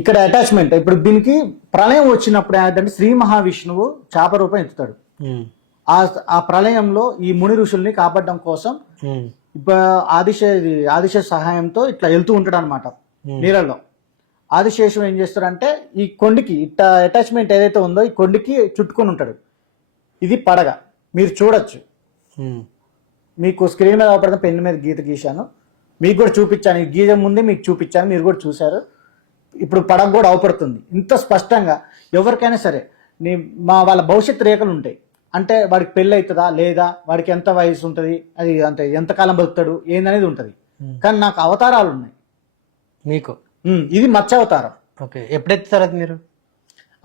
ఇక్కడ అటాచ్మెంట్. ఇప్పుడు దీనికి ప్రళయం వచ్చినప్పుడు ఏంటంటే శ్రీ మహావిష్ణువు చేప రూపం ఎత్తుతాడు. ఆ ప్రళయంలో ఈ ముని ఋషుల్ని కాపాడడం కోసం ఆదిశేష సహాయంతో ఇట్లా వెళ్తూ ఉంటాడు అనమాట నీళ్ళల్లో. ఆదిశేషం ఏం చేస్తాడంటే ఈ కొండికి ఇట్లా అటాచ్మెంట్ ఏదైతే ఉందో ఈ కొండికి చుట్టుకొని ఉంటాడు. ఇది పడగ, మీరు చూడొచ్చు. మీకు స్క్రీన్ మీద అవపడతా పెన్ను మీద గీత గీశాను, మీకు కూడా చూపించాను. ఈ గీత ముందే మీకు చూపించాను, మీరు కూడా చూశారు. ఇప్పుడు పడగ కూడా అవపడుతుంది ఇంత స్పష్టంగా. ఎవరికైనా సరే వాళ్ళ భవిష్యత్తు రేఖలు ఉంటాయి. అంటే వాడికి పెళ్ళి అవుతుందా లేదా, వాడికి ఎంత వయసు ఉంటుంది, అది అంటే ఎంతకాలం బతుకుతాడు ఏందనేది ఉంటుంది. కానీ నాకు అవతారాలు ఉన్నాయి. మీకు ఇది మత్స్య అవతారం. ఓకే, ఎప్పుడు ఎత్తుతారు అది? మీరు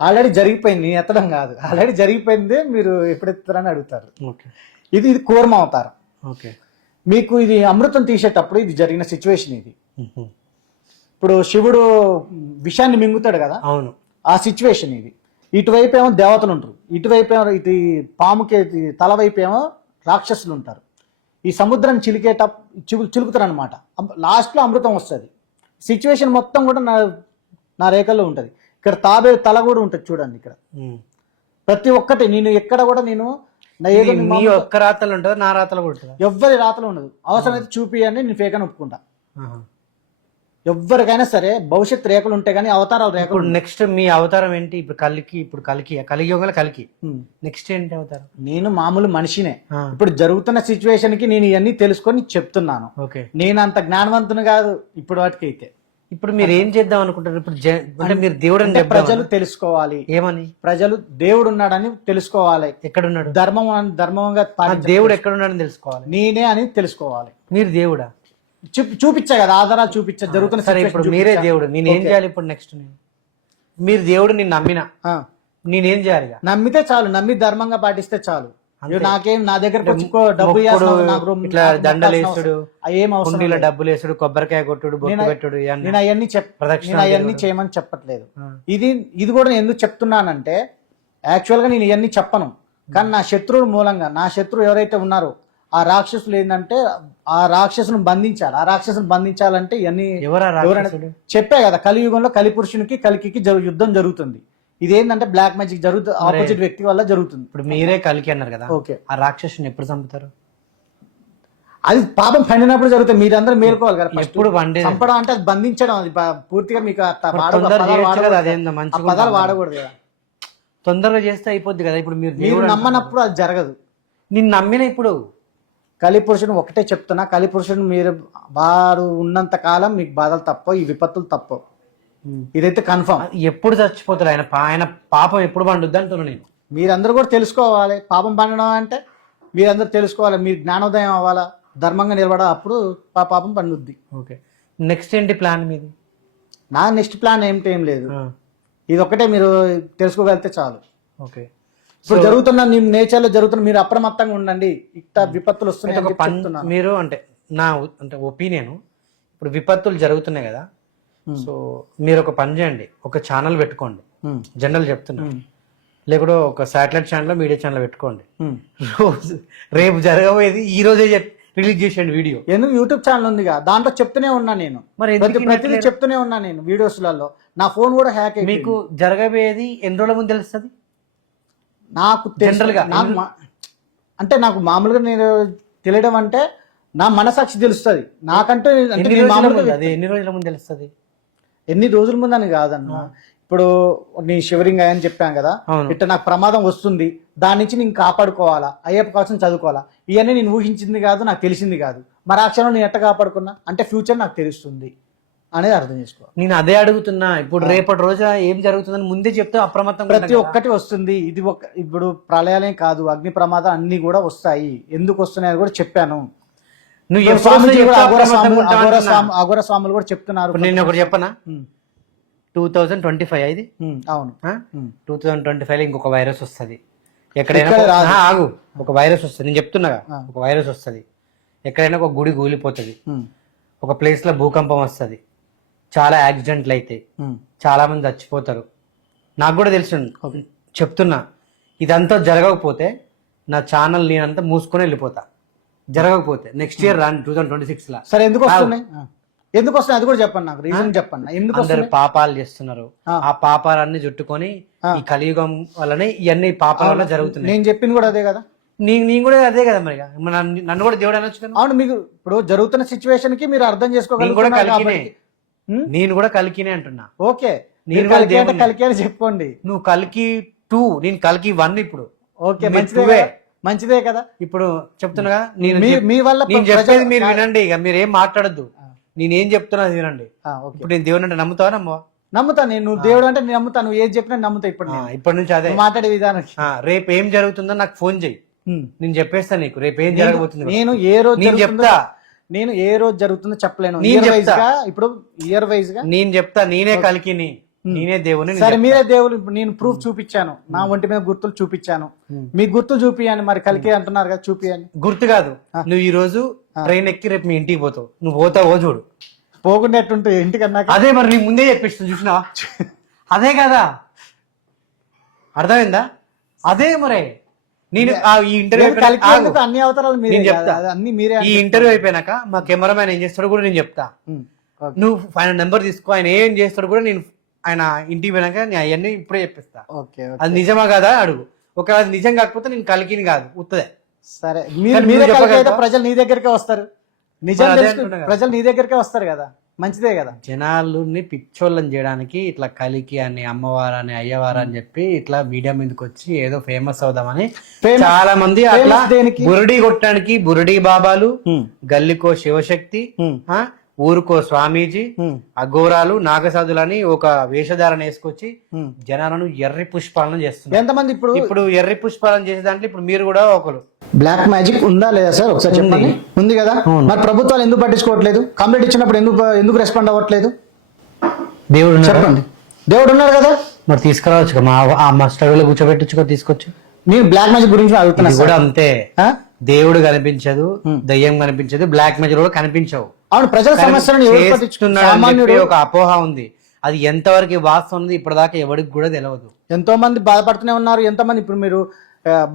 ఆల్రెడీ జరిగిపోయింది, నేను ఎత్తడం కాదు, ఆల్రెడీ జరిగిపోయిందే. మీరు ఎప్పుడు ఎత్తుతారని అడుగుతారు. ఇది కూర్మ అవతారం. ఓకే, మీకు ఇది అమృతం తీసేటప్పుడు ఇది జరిగిన సిచ్యువేషన్ ఇది. ఇప్పుడు శివుడు విషాన్ని మింగుతాడు కదా, అవును, ఆ సిచ్యువేషన్ ఇది. ఇటువైపు ఏమో దేవతలు ఉంటారు, ఇటువైపు ఏమో ఇటు పాముకి తల వైపు ఏమో రాక్షసులు ఉంటారు. ఈ సముద్రాన్ని చిలుకుతారు అనమాట. లాస్ట్లో అమృతం వస్తుంది. సిచ్యువేషన్ మొత్తం కూడా నా రేఖల్లో ఉంటుంది. ఇక్కడ తాబే తల కూడా ఉంటుంది చూడండి. ఇక్కడ ప్రతి ఒక్కటి నేను ఎక్కడ కూడా నేను మీ ఒక్క రాతలు ఉంటుంది, నా రాతలు కూడా ఉంటుంది. ఎవ్వరి రాతలు ఉండదు. అవసరమైతే చూపియండి, నేను ఫేక్ అని ఒప్పుకుంటా. ఎవ్వరికైనా సరే భవిష్యత్ రేఖలు ఉంటాయి కానీ అవతారాలు రేఖలు. నెక్స్ట్ మీ అవతారం ఏంటి? ఇప్పుడు కలికి నెక్స్ట్ ఏంటి అవతారం? నేను మామూలు మనిషినే. ఇప్పుడు జరుగుతున్న సిచ్యువేషన్ కి నేను ఇవన్నీ తెలుసుకొని చెప్తున్నాను. ఓకే, నేను అంత జ్ఞానవంతుని కాదు ఇప్పుడు వాటికైతే. ఇప్పుడు మీరు ఏం చేద్దాం అనుకుంటారు? ఇప్పుడు అంటే మీరు దేవుడు అంటే ప్రజలు తెలుసుకోవాలి. ఏమని? ప్రజలు దేవుడు ఉన్నాడని తెలుసుకోవాలి. ఎక్కడున్నాడు? ధర్మంగా దేవుడు ఎక్కడున్నాడని తెలుసుకోవాలి. నేనే అని తెలుసుకోవాలి. మీరు దేవుడా? చూపించా కదా, ఆధారాలు చూపించా. జరుగుతున్న సరే, ఇప్పుడు మీరే దేవుడు, నేనేం చేయాలి ఇప్పుడు? నెక్స్ట్ మీరు దేవుడు, నేను నమ్మినా నేనేం చేయాలి? నమ్మితే చాలు, నమ్మి ధర్మంగా పాటిస్తే చాలు. నాకేం నా దగ్గర డబ్బు ఇట్లా దండలు వేసుడు, హుండీలో డబ్బులు వేసుడు, కొబ్బరికాయ కొట్టుడు, బొట్టు పెట్టుడు, నేను అవన్నీ చేయమని చెప్పట్లేదు. ఇది కూడా నేను ఎందుకు చెప్తున్నానంటే యాక్చువల్ గా నేను ఇవన్నీ చెప్పను. కానీ నా శత్రువుల మూలంగా, నా శత్రువు ఎవరైతే ఉన్నారో ఆ రాక్షసులు ఏంటంటే ఆ రాక్షసును బంధించాలంటే ఇవన్నీ చెప్పే కదా. కలియుగంలో కలిపురుషునికి కలికి యుద్ధం జరుగుతుంది. ఇదేంటంటే బ్లాక్ మ్యాజిక్ జరుగుతుంది, ఆపోజిట్ వ్యక్తి వల్ల జరుగుతుంది. ఇప్పుడు మీరే కలికి అన్నారు కదా, ఓకే, ఆ రాక్షసుని ఎప్పుడు చంపుతారు? అది పాపం పండినప్పుడు జరుగుతుంది. మీరందరూ మేలుకోవాలి కదా. ఎప్పుడు చంపడం అంటే అది బంధించడం, అది పూర్తిగా మీకు పదాలు వాడకూడదు కదా. తొందరగా చేస్తే అయిపోద్ది కదా. ఇప్పుడు మీరు నమ్మనప్పుడు అది జరగదు. నేను నమ్మిన ఇప్పుడు కలిపురుషుని ఒకటే చెప్తున్నా, కలిపురుషుని మీరు వారు ఉన్నంత కాలం మీకు బాధలు తప్ప, ఈ విపత్తులు తప్ప. ఇదైతే కన్ఫర్మ్. ఎప్పుడు చచ్చిపోతారు ఆయన పాపం ఎప్పుడు పండుద్ది అంటున్నా నేను. మీరందరూ కూడా తెలుసుకోవాలి. పాపం పండడం అంటే మీరందరూ తెలుసుకోవాలి. మీరు జ్ఞానోదయం అవ్వాలా, ధర్మంగా నిలబడాలి, అప్పుడు పాపం పండుద్ది. ఓకే, నెక్స్ట్ ఏంటి ప్లాన్ మీది? నా నెక్స్ట్ ప్లాన్ ఏం లేదు. ఇది ఒకటే మీరు తెలుసుకోగలిగితే చాలు. ఓకే, ఇప్పుడు జరుగుతున్న నేచర్ లో జరుగుతున్న మీరు అప్రమత్తంగా ఉండండి. ఇట్లా విపత్తులు వస్తున్నాయి. మీరు అంటే నా అంటే ఒపీనియన్, ఇప్పుడు విపత్తులు జరుగుతున్నాయి కదా, సో మీరు ఒక పని చేయండి, ఒక ఛానల్ పెట్టుకోండి. జనరల్ చెప్తున్నా, లేకపోతే ఒక శాటిలైట్ ఛానల్, మీడియా ఛానల్ పెట్టుకోండి. రోజు రేపు జరగబోయేది ఈ రోజే రిలీజ్ చేసేయండి వీడియో. ఎందుకు యూట్యూబ్ ఛానల్ ఉందిగా, దాంట్లో చెప్తూనే ఉన్నా నేను. మరి ప్రతిదీ చెప్తూనే ఉన్నా నేను వీడియోస్లలో. నా ఫోన్ కూడా హ్యాక్ అయ్యింది. మీకు జరగబోయేది ఎన్ని రోజుల ముందు తెలుస్తుంది? నాకు జనరల్గా అంటే నాకు మామూలుగా నేను తెలియడం అంటే నా మనసాక్షి తెలుస్తుంది. నాకంటే ఎన్ని రోజుల ముందు తెలుస్తుంది? ఎన్ని రోజుల ముందు అని కాదన్న. ఇప్పుడు నీ షివరింగ్ అయ్యని చెప్పాను కదా, ఇట్లా నాకు ప్రమాదం వస్తుంది, దాని నుంచి నేను కాపాడుకోవాలా, అయ్యప్ప కోసం చదువుకోవాలా, ఇవన్నీ నేను ఊహించింది కాదు, నాకు తెలిసింది కాదు. మరి ఆ క్షణం నేను ఎట్లా కాపాడుకున్నా అంటే ఫ్యూచర్ నాకు తెలుస్తుంది అనేది అర్థం చేసుకోవాలి. నేను అదే అడుగుతున్నా. ఇప్పుడు రేపటి రోజు ఏం జరుగుతుందని ముందే చెప్తే అప్రమత్తం. ప్రతి ఒక్కటి వస్తుంది. ఇది ఇప్పుడు ప్రళయాలే కాదు, అగ్ని ప్రమాదాలు అన్ని కూడా వస్తాయి. ఎందుకు వస్తున్నాయని కూడా చెప్పాను. నువ్వు అఘోర స్వాములు కూడా చెప్తున్నారు. నేను ఒకటి చెప్పనా, 2025 ఇది అవును, 2025 లో ఇంకొక వైరస్ వస్తుంది ఎక్కడైనా. ఆగు, ఒక వైరస్ వస్తుంది, నేను చెప్తున్నా, ఒక వైరస్ వస్తుంది ఎక్కడైనా, ఒక గుడి కూలిపోతుంది, ఒక ప్లేస్ లో భూకంపం వస్తుంది, చాలా యాక్సిడెంట్లు అవుతాయి, చాలా మంది చచ్చిపోతారు. నాకు కూడా తెలుసు, చెప్తున్నా. ఇదంతా జరగకపోతే నా ఛానల్ నేనంతా మూసుకొని వెళ్ళిపోతా. జరగకపోతే నెక్స్ట్ ఇయర్ రాను 2026 లా. సరే, ఎందుకు వస్తున్నాయి? ఎందుకు వస్తున్నాయి అది కూడా చెప్పండి, నాకు రీజన్ చెప్పండి. ఎందుకు అందరు పాపాలు చేస్తున్నారు, ఆ పాపాలన్నీ చుట్టుకొని ఈ కలియుగం వల్లనే ఇవన్నీ పాపాల వల్ల జరుగుతున్నాయి. నేను చెప్పింది కూడా అదే కదా. నేను కూడా అదే కదా. మరి నన్ను కూడా దేవుడు అనొచ్చు కదా. అవును, మీకు ఇప్పుడు జరుగుతున్న సిచ్యువేషన్ కి మీరు అర్థం నేను కూడా కలికినే అంటున్నా. ఓకే, నేను కలికి అంటే కలికి అని చెప్పుకోండి. నువ్వు కలికి 2, నేను కలికి 1. ఇప్పుడు ఓకే, మంచిదే కదా. ఇప్పుడు చెప్తున్నా, మీ వల్ల నేను చెప్పేది మీరు వినండి. ఇక మీరు ఏం మాట్లాడద్దు, నేనేం చెప్తున్నా వినండి. ఇప్పుడు నేను దేవుడు అంటే నమ్ముతావా నమ్మవా? నమ్ముతా. నువ్వు దేవుడు అంటే నేను నమ్ముతాను, నువ్వు ఏది చెప్పినా నమ్ముతా. ఇప్పటి నుంచి అదే మాట్లాడే విధానం. రేపు ఏం జరుగుతుందో నాకు ఫోన్ చెయ్యి, నేను చెప్పేస్తా నీకు రేపు ఏం జరగబోతుంది. నేను ఏ రోజు చెప్తా, నేను ఏ రోజు జరుగుతుందో చెప్పలేను. ఇప్పుడు ఇయర్ వైజ్ గా నేను చెప్తా. నేనే కలికిని, నేనే దేవుని. సరే, మీరే దేవుడు. ఇప్పుడు నేను ప్రూఫ్ చూపించాను, నా ఒంటి మీద గుర్తులు చూపించాను, మీ గుర్తులు చూపియని. మరి కలికి అంటున్నారు కదా, చూపియని. గుర్తు కాదు, నువ్వు ఈ రోజు ట్రైన్ ఎక్కి రేపు మీ ఇంటికి పోతావు. నువ్వు పోతావో చూడు, పోకుండా ఇంటికన్నా. అదే మరి నీ ముందే చెప్పిస్తా, చూసినావా? అదే కదా, అర్థమైందా? అదే మరి నేను ఈ ఇంటర్వ్యూ అన్ని అవతారాలు మీరే. ఈ ఇంటర్వ్యూ అయిపోయినాక మా కెమెరామ్యాన్ ఏం చేస్తాడో కూడా నేను చెప్తా. నువ్వు ఆయన నెంబర్ తీసుకో, ఆయన ఏం చేస్తాడో కూడా నేను ఆయన ఇంటికి పోయినాక నేను అవన్నీ ఇప్పుడే చెప్పిస్తా. అది నిజమా కదా అడుగు. ఒకవేళ అది నిజం కాకపోతే నేను కలికిని కాదు, ఉత్తదే. సరే, ప్రజలు నీ దగ్గరికే వస్తారు. నిజం ప్రజలు నీ దగ్గరికే వస్తారు కదా, మంచిదే కదా. జనాలని పిచ్చోళ్ళని చేయడానికి ఇట్లా కలికి అని, అమ్మవారు అని, అయ్యవారు అని చెప్పి ఇట్లా మీడియా మీదకి వచ్చి ఏదో ఫేమస్ అవుదామని చాలా మంది అట్లా బురడి కొట్టడానికి బురడి బాబాలు, గల్లికో శివశక్తి, ఊరుకో స్వామీజీ, అఘోరాలు, నాగసాధులని ఒక వేషధారణ వేసుకొచ్చి జనాలను ఎర్రి పుష్పాలను చేస్తున్నారు. ఎంతమంది ఇప్పుడు ఎర్రి పుష్పాలను చేసే దాంట్లో ఇప్పుడు మీరు కూడా ఒకరు. బ్లాక్ మ్యాజిక్ ఉందా లేదా సార్ ఒకసారి చెప్పండి. ఉంది కదా, మరి ప్రభుత్వాలు ఎందుకు పట్టించుకోవట్లేదు? కంప్లైంట్ ఇచ్చినప్పుడు ఎందుకు రెస్పాండ్ అవ్వట్లేదు? దేవుడు చెప్పండి. దేవుడు ఉన్నారు కదా, మరి తీసుకురావచ్చు. మా స్టడీలో కూర్చోబెట్టచ్చు, తీసుకొచ్చు. నేను బ్లాక్ మ్యాజిక్ గురించి అడుగుతున్నా కూడా అంతే. దేవుడు కనిపించదు, దయ్యం కనిపించదు, బ్లాక్ మ్యాజిక్ కూడా కనిపించవు. అవును, ప్రజల సమస్యలను ఒక అపోహ ఉంది. అది ఎంతవరకు వాస్తవం ఉంది ఇప్పటిదాకా ఎవరికి కూడా తెలియదు. ఎంతో మంది బాధపడుతూనే ఉన్నారు. ఎంతమంది ఇప్పుడు మీరు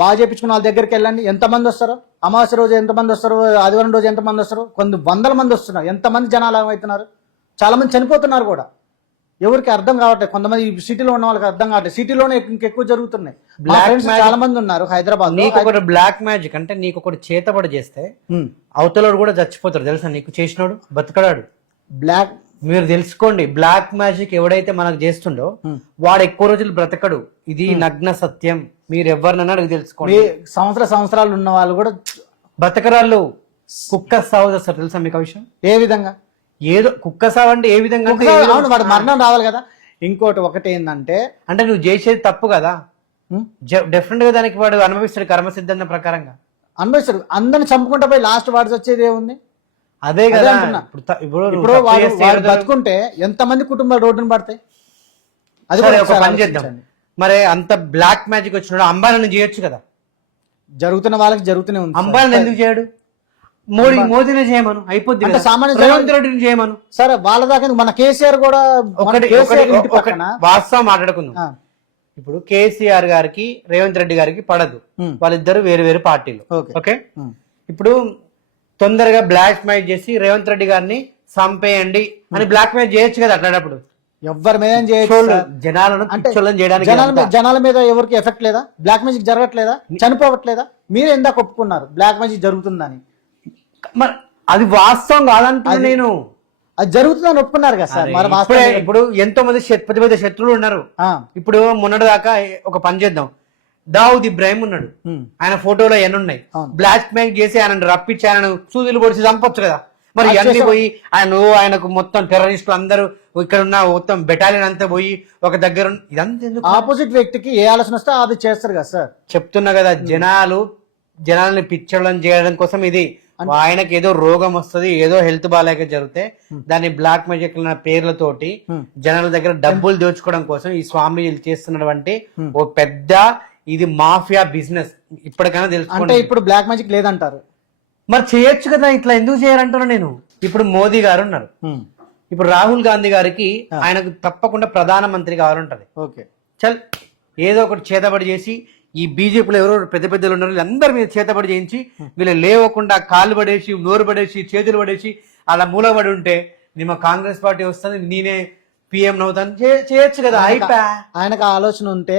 బాగా చేయించుకున్న వాళ్ళ దగ్గరికి వెళ్ళండి, ఎంతమంది వస్తారు? అమావాస్య రోజు ఎంతమంది వస్తారు? ఆదివారం రోజు ఎంతమంది వస్తారు? కొన్ని వందల మంది వస్తున్నారు. ఎంతమంది జనాలు ఏమవుతున్నారు? చాలా మంది చనిపోతున్నారు కూడా. ఎవరికి అర్థం కావట్లేదు. కొంతమంది సిటీలో ఉన్న వాళ్ళకి అర్థం కావట్లేదు. సిటీలోనే ఇంకెక్కువ జరుగుతున్నాయి. చాలా మంది ఉన్నారు హైదరాబాద్. నీకు ఒకటి బ్లాక్ మ్యాజిక్ అంటే నీకు ఒకటి చేతబడి చేస్తే అవతలోడు కూడా చచ్చిపోతాడు తెలుసా? నీకు చేసినోడు బతకడాడు. బ్లాక్ మీరు తెలుసుకోండి, బ్లాక్ మ్యాజిక్ ఎవడైతే మనకు చేస్తుండో వాడు ఎక్కువ రోజులు బ్రతకడు. ఇది నగ్న సత్యం. మీరు ఎవరినన్నా అడిగి తెలుసుకోండి. సంవత్సరాలు ఉన్న వాళ్ళు కూడా బతకరాళ్ళు. కుక్క సాగు చేస్తారు తెలుసా మీకు ఆ విషయం? ఏ విధంగా? ఏదో కుక్క సాగు అంటే ఏ విధంగా? వాడు మరణం రావాలి కదా. ఇంకోటి ఒకటి ఏంటంటే, అంటే నువ్వు చేసేది తప్పు కదా, డెఫినెట్ గా దానికి వాడు అనుభవిస్తాడు. కర్మ సిద్ధాంతం ప్రకారంగా అనుభవిస్తాడు. అందరిని చంపుకుంటా పోయి లాస్ట్ వాడు వచ్చేది ఏముంది? అదే కదా. ఇప్పుడు వాడు బతుకుంటే ఎంతమంది కుటుంబాలు రోడ్డును పడతాయి? అది ఒక పని చేద్దాం. మరి అంత బ్లాక్ మ్యాజిక్ వచ్చినాడు అంబానీ చేయొచ్చు కదా. జరుగుతున్న వాళ్ళకి జరుగుతూనే ఉంది. అంబానీ ఎందుకు చేయడు? మోదీనే చేయమను, అయిపోద్ది. రేవంత్ రెడ్డిని చేయమను. సరే, వాళ్ళ దాకా మన కేసీఆర్ కూడా వాస్తవం మాట్లాడుకుందాం. ఇప్పుడు కేసీఆర్ గారికి రేవంత్ రెడ్డి గారికి పడదు, వాళ్ళిద్దరు వేరు వేరు పార్టీలు. ఓకే, ఇప్పుడు తొందరగా బ్లాక్ మెయిల్ చేసి రేవంత్ రెడ్డి గారిని చంపేయండి అని బ్లాక్ మెయిల్ చేయొచ్చు కదా. అట్లాడప్పుడు ఎవరి మీద చేయొచ్చు. జనాలను జనాల మీద ఎవరికి ఎఫెక్ట్ లేదా? బ్లాక్ మ్యాజిక్ జరగట్లేదా? చనిపోవట్లేదా? మీరు ఎందాక ఒప్పుకున్నారు బ్లాక్ మ్యాజిక్ జరుగుతుందని. మరి అది వాస్తవం కాదంటున్నా నేను. అది జరుగుతుందని ఒప్పుకున్నారు కదా సార్. ఇప్పుడు ఎంతో మంది పెద్ద పెద్ద శత్రువులు ఉన్నారు. ఇప్పుడు మొన్నటి దాకా ఒక పని చేద్దాం. దావుద్ ఇబ్రాహిం ఉన్నాడు, ఆయన ఫోటోలో ఎన్ని ఉన్నాయి. బ్లాక్ మెయిల్ చేసి ఆయన రప్పించి ఆయన సూదులు పొడిచి చంపొచ్చు కదా. మరి అన్ని పోయి ఆయనకు మొత్తం టెర్రరిస్టులు అందరూ ఇక్కడ ఉన్న మొత్తం బెటాలియన్ అంతా పోయి ఒక దగ్గర ఇదంతా ఎందుకు? ఆపోజిట్ వ్యక్తికి ఏ ఆలోచన వస్తే అది చేస్తారు కదా సార్. చెప్తున్నా కదా, జనాలని పిచ్చడం చేయడం కోసం ఇది. ఆయనకి ఏదో రోగం వస్తుంది, ఏదో హెల్త్ బాగాలేక జరిగితే దాన్ని బ్లాక్ మ్యాజిక్ పేర్లతోటి జనాల దగ్గర డబ్బులు దోచుకోవడం కోసం ఈ స్వామీజీలు చేస్తున్నటువంటి ఓ పెద్ద ఇది మాఫియా బిజినెస్. ఇప్పటికైనా తెలుసు. అంటే ఇప్పుడు బ్లాక్ మ్యాజిక్ లేదంటారు. మరి చేయొచ్చు కదా, ఇట్లా ఎందుకు చేయాలంటున్నా నేను. ఇప్పుడు మోదీ గారు ఉన్నారు. ఇప్పుడు రాహుల్ గాంధీ గారికి ఆయనకు తప్పకుండా ప్రధానమంత్రి కావాలంటది. ఓకే, చల్ ఏదో ఒకటి చేతబడి చేసి ఈ బీజేపీలో ఎవరో పెద్ద పెద్దలు ఉన్నారు వీళ్ళందరి మీద చేతబడి చేయించి వీళ్ళు లేవకుండా కాళ్ళు పడేసి నోరు పడేసి చేతులు పడేసి అలా మూలబడి ఉంటే నిమ్మ కాంగ్రెస్ పార్టీ వస్తుంది నేనే పిఎం నవ్వుతాను చేయొచ్చు కదా. అయిపోయా ఆయనకు ఆలోచన ఉంటే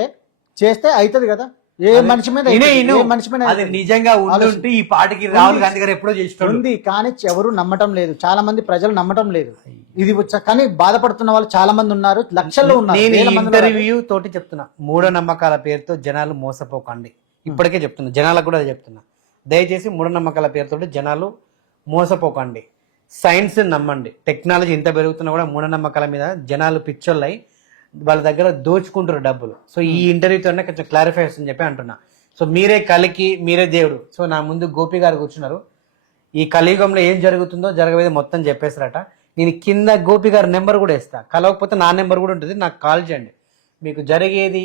చేస్తే అవుతుంది కదా. ఏ మనిషి మీద అది నిజంగా ఉంటే ఈ పార్టీకి రాహుల్ గాంధీ గారు ఎప్పుడో చేసినాడు ఉంది, కానీ ఎవరు నమ్మటం లేదు. చాలా మంది ప్రజలు నమ్మటం లేదు. ఇది కానీ బాధపడుతున్న వాళ్ళు చాలా మంది ఉన్నారు, లక్షల్లో ఉన్నారు. నేను ఇంటర్వ్యూ తోటి చెప్తున్నా, మూఢనమ్మకాల పేరుతో జనాలు మోసపోకండి. ఇప్పటికే చెప్తున్నా, జనాలకు కూడా చెప్తున్నా, దయచేసి మూఢనమ్మకాల పేరుతో జనాలు మోసపోకండి. సైన్స్ నమ్మండి. టెక్నాలజీ ఇంత పెరుగుతున్నా కూడా మూఢనమ్మకాల మీద జనాలు పిచ్చోళ్ళై వాళ్ళ దగ్గర దోచుకుంటారు డబ్బులు. సో ఈ ఇంటర్వ్యూతోనే కొంచెం క్లారిఫై వస్తుందని చెప్పి అంటున్నా. సో మీరే కలికి మీరే దేవుడు. సో నా ముందు గోపి గారు కూర్చున్నారు. ఈ కలియుగంలో ఏం జరుగుతుందో జరగబోయేది మొత్తం చెప్పేస్తారట. నేను కింద గోపి గారి నెంబర్ కూడా ఇస్తా, కలవకపోతే నా నెంబర్ కూడా ఉంటుంది, నాకు కాల్ చేయండి. మీకు జరిగేది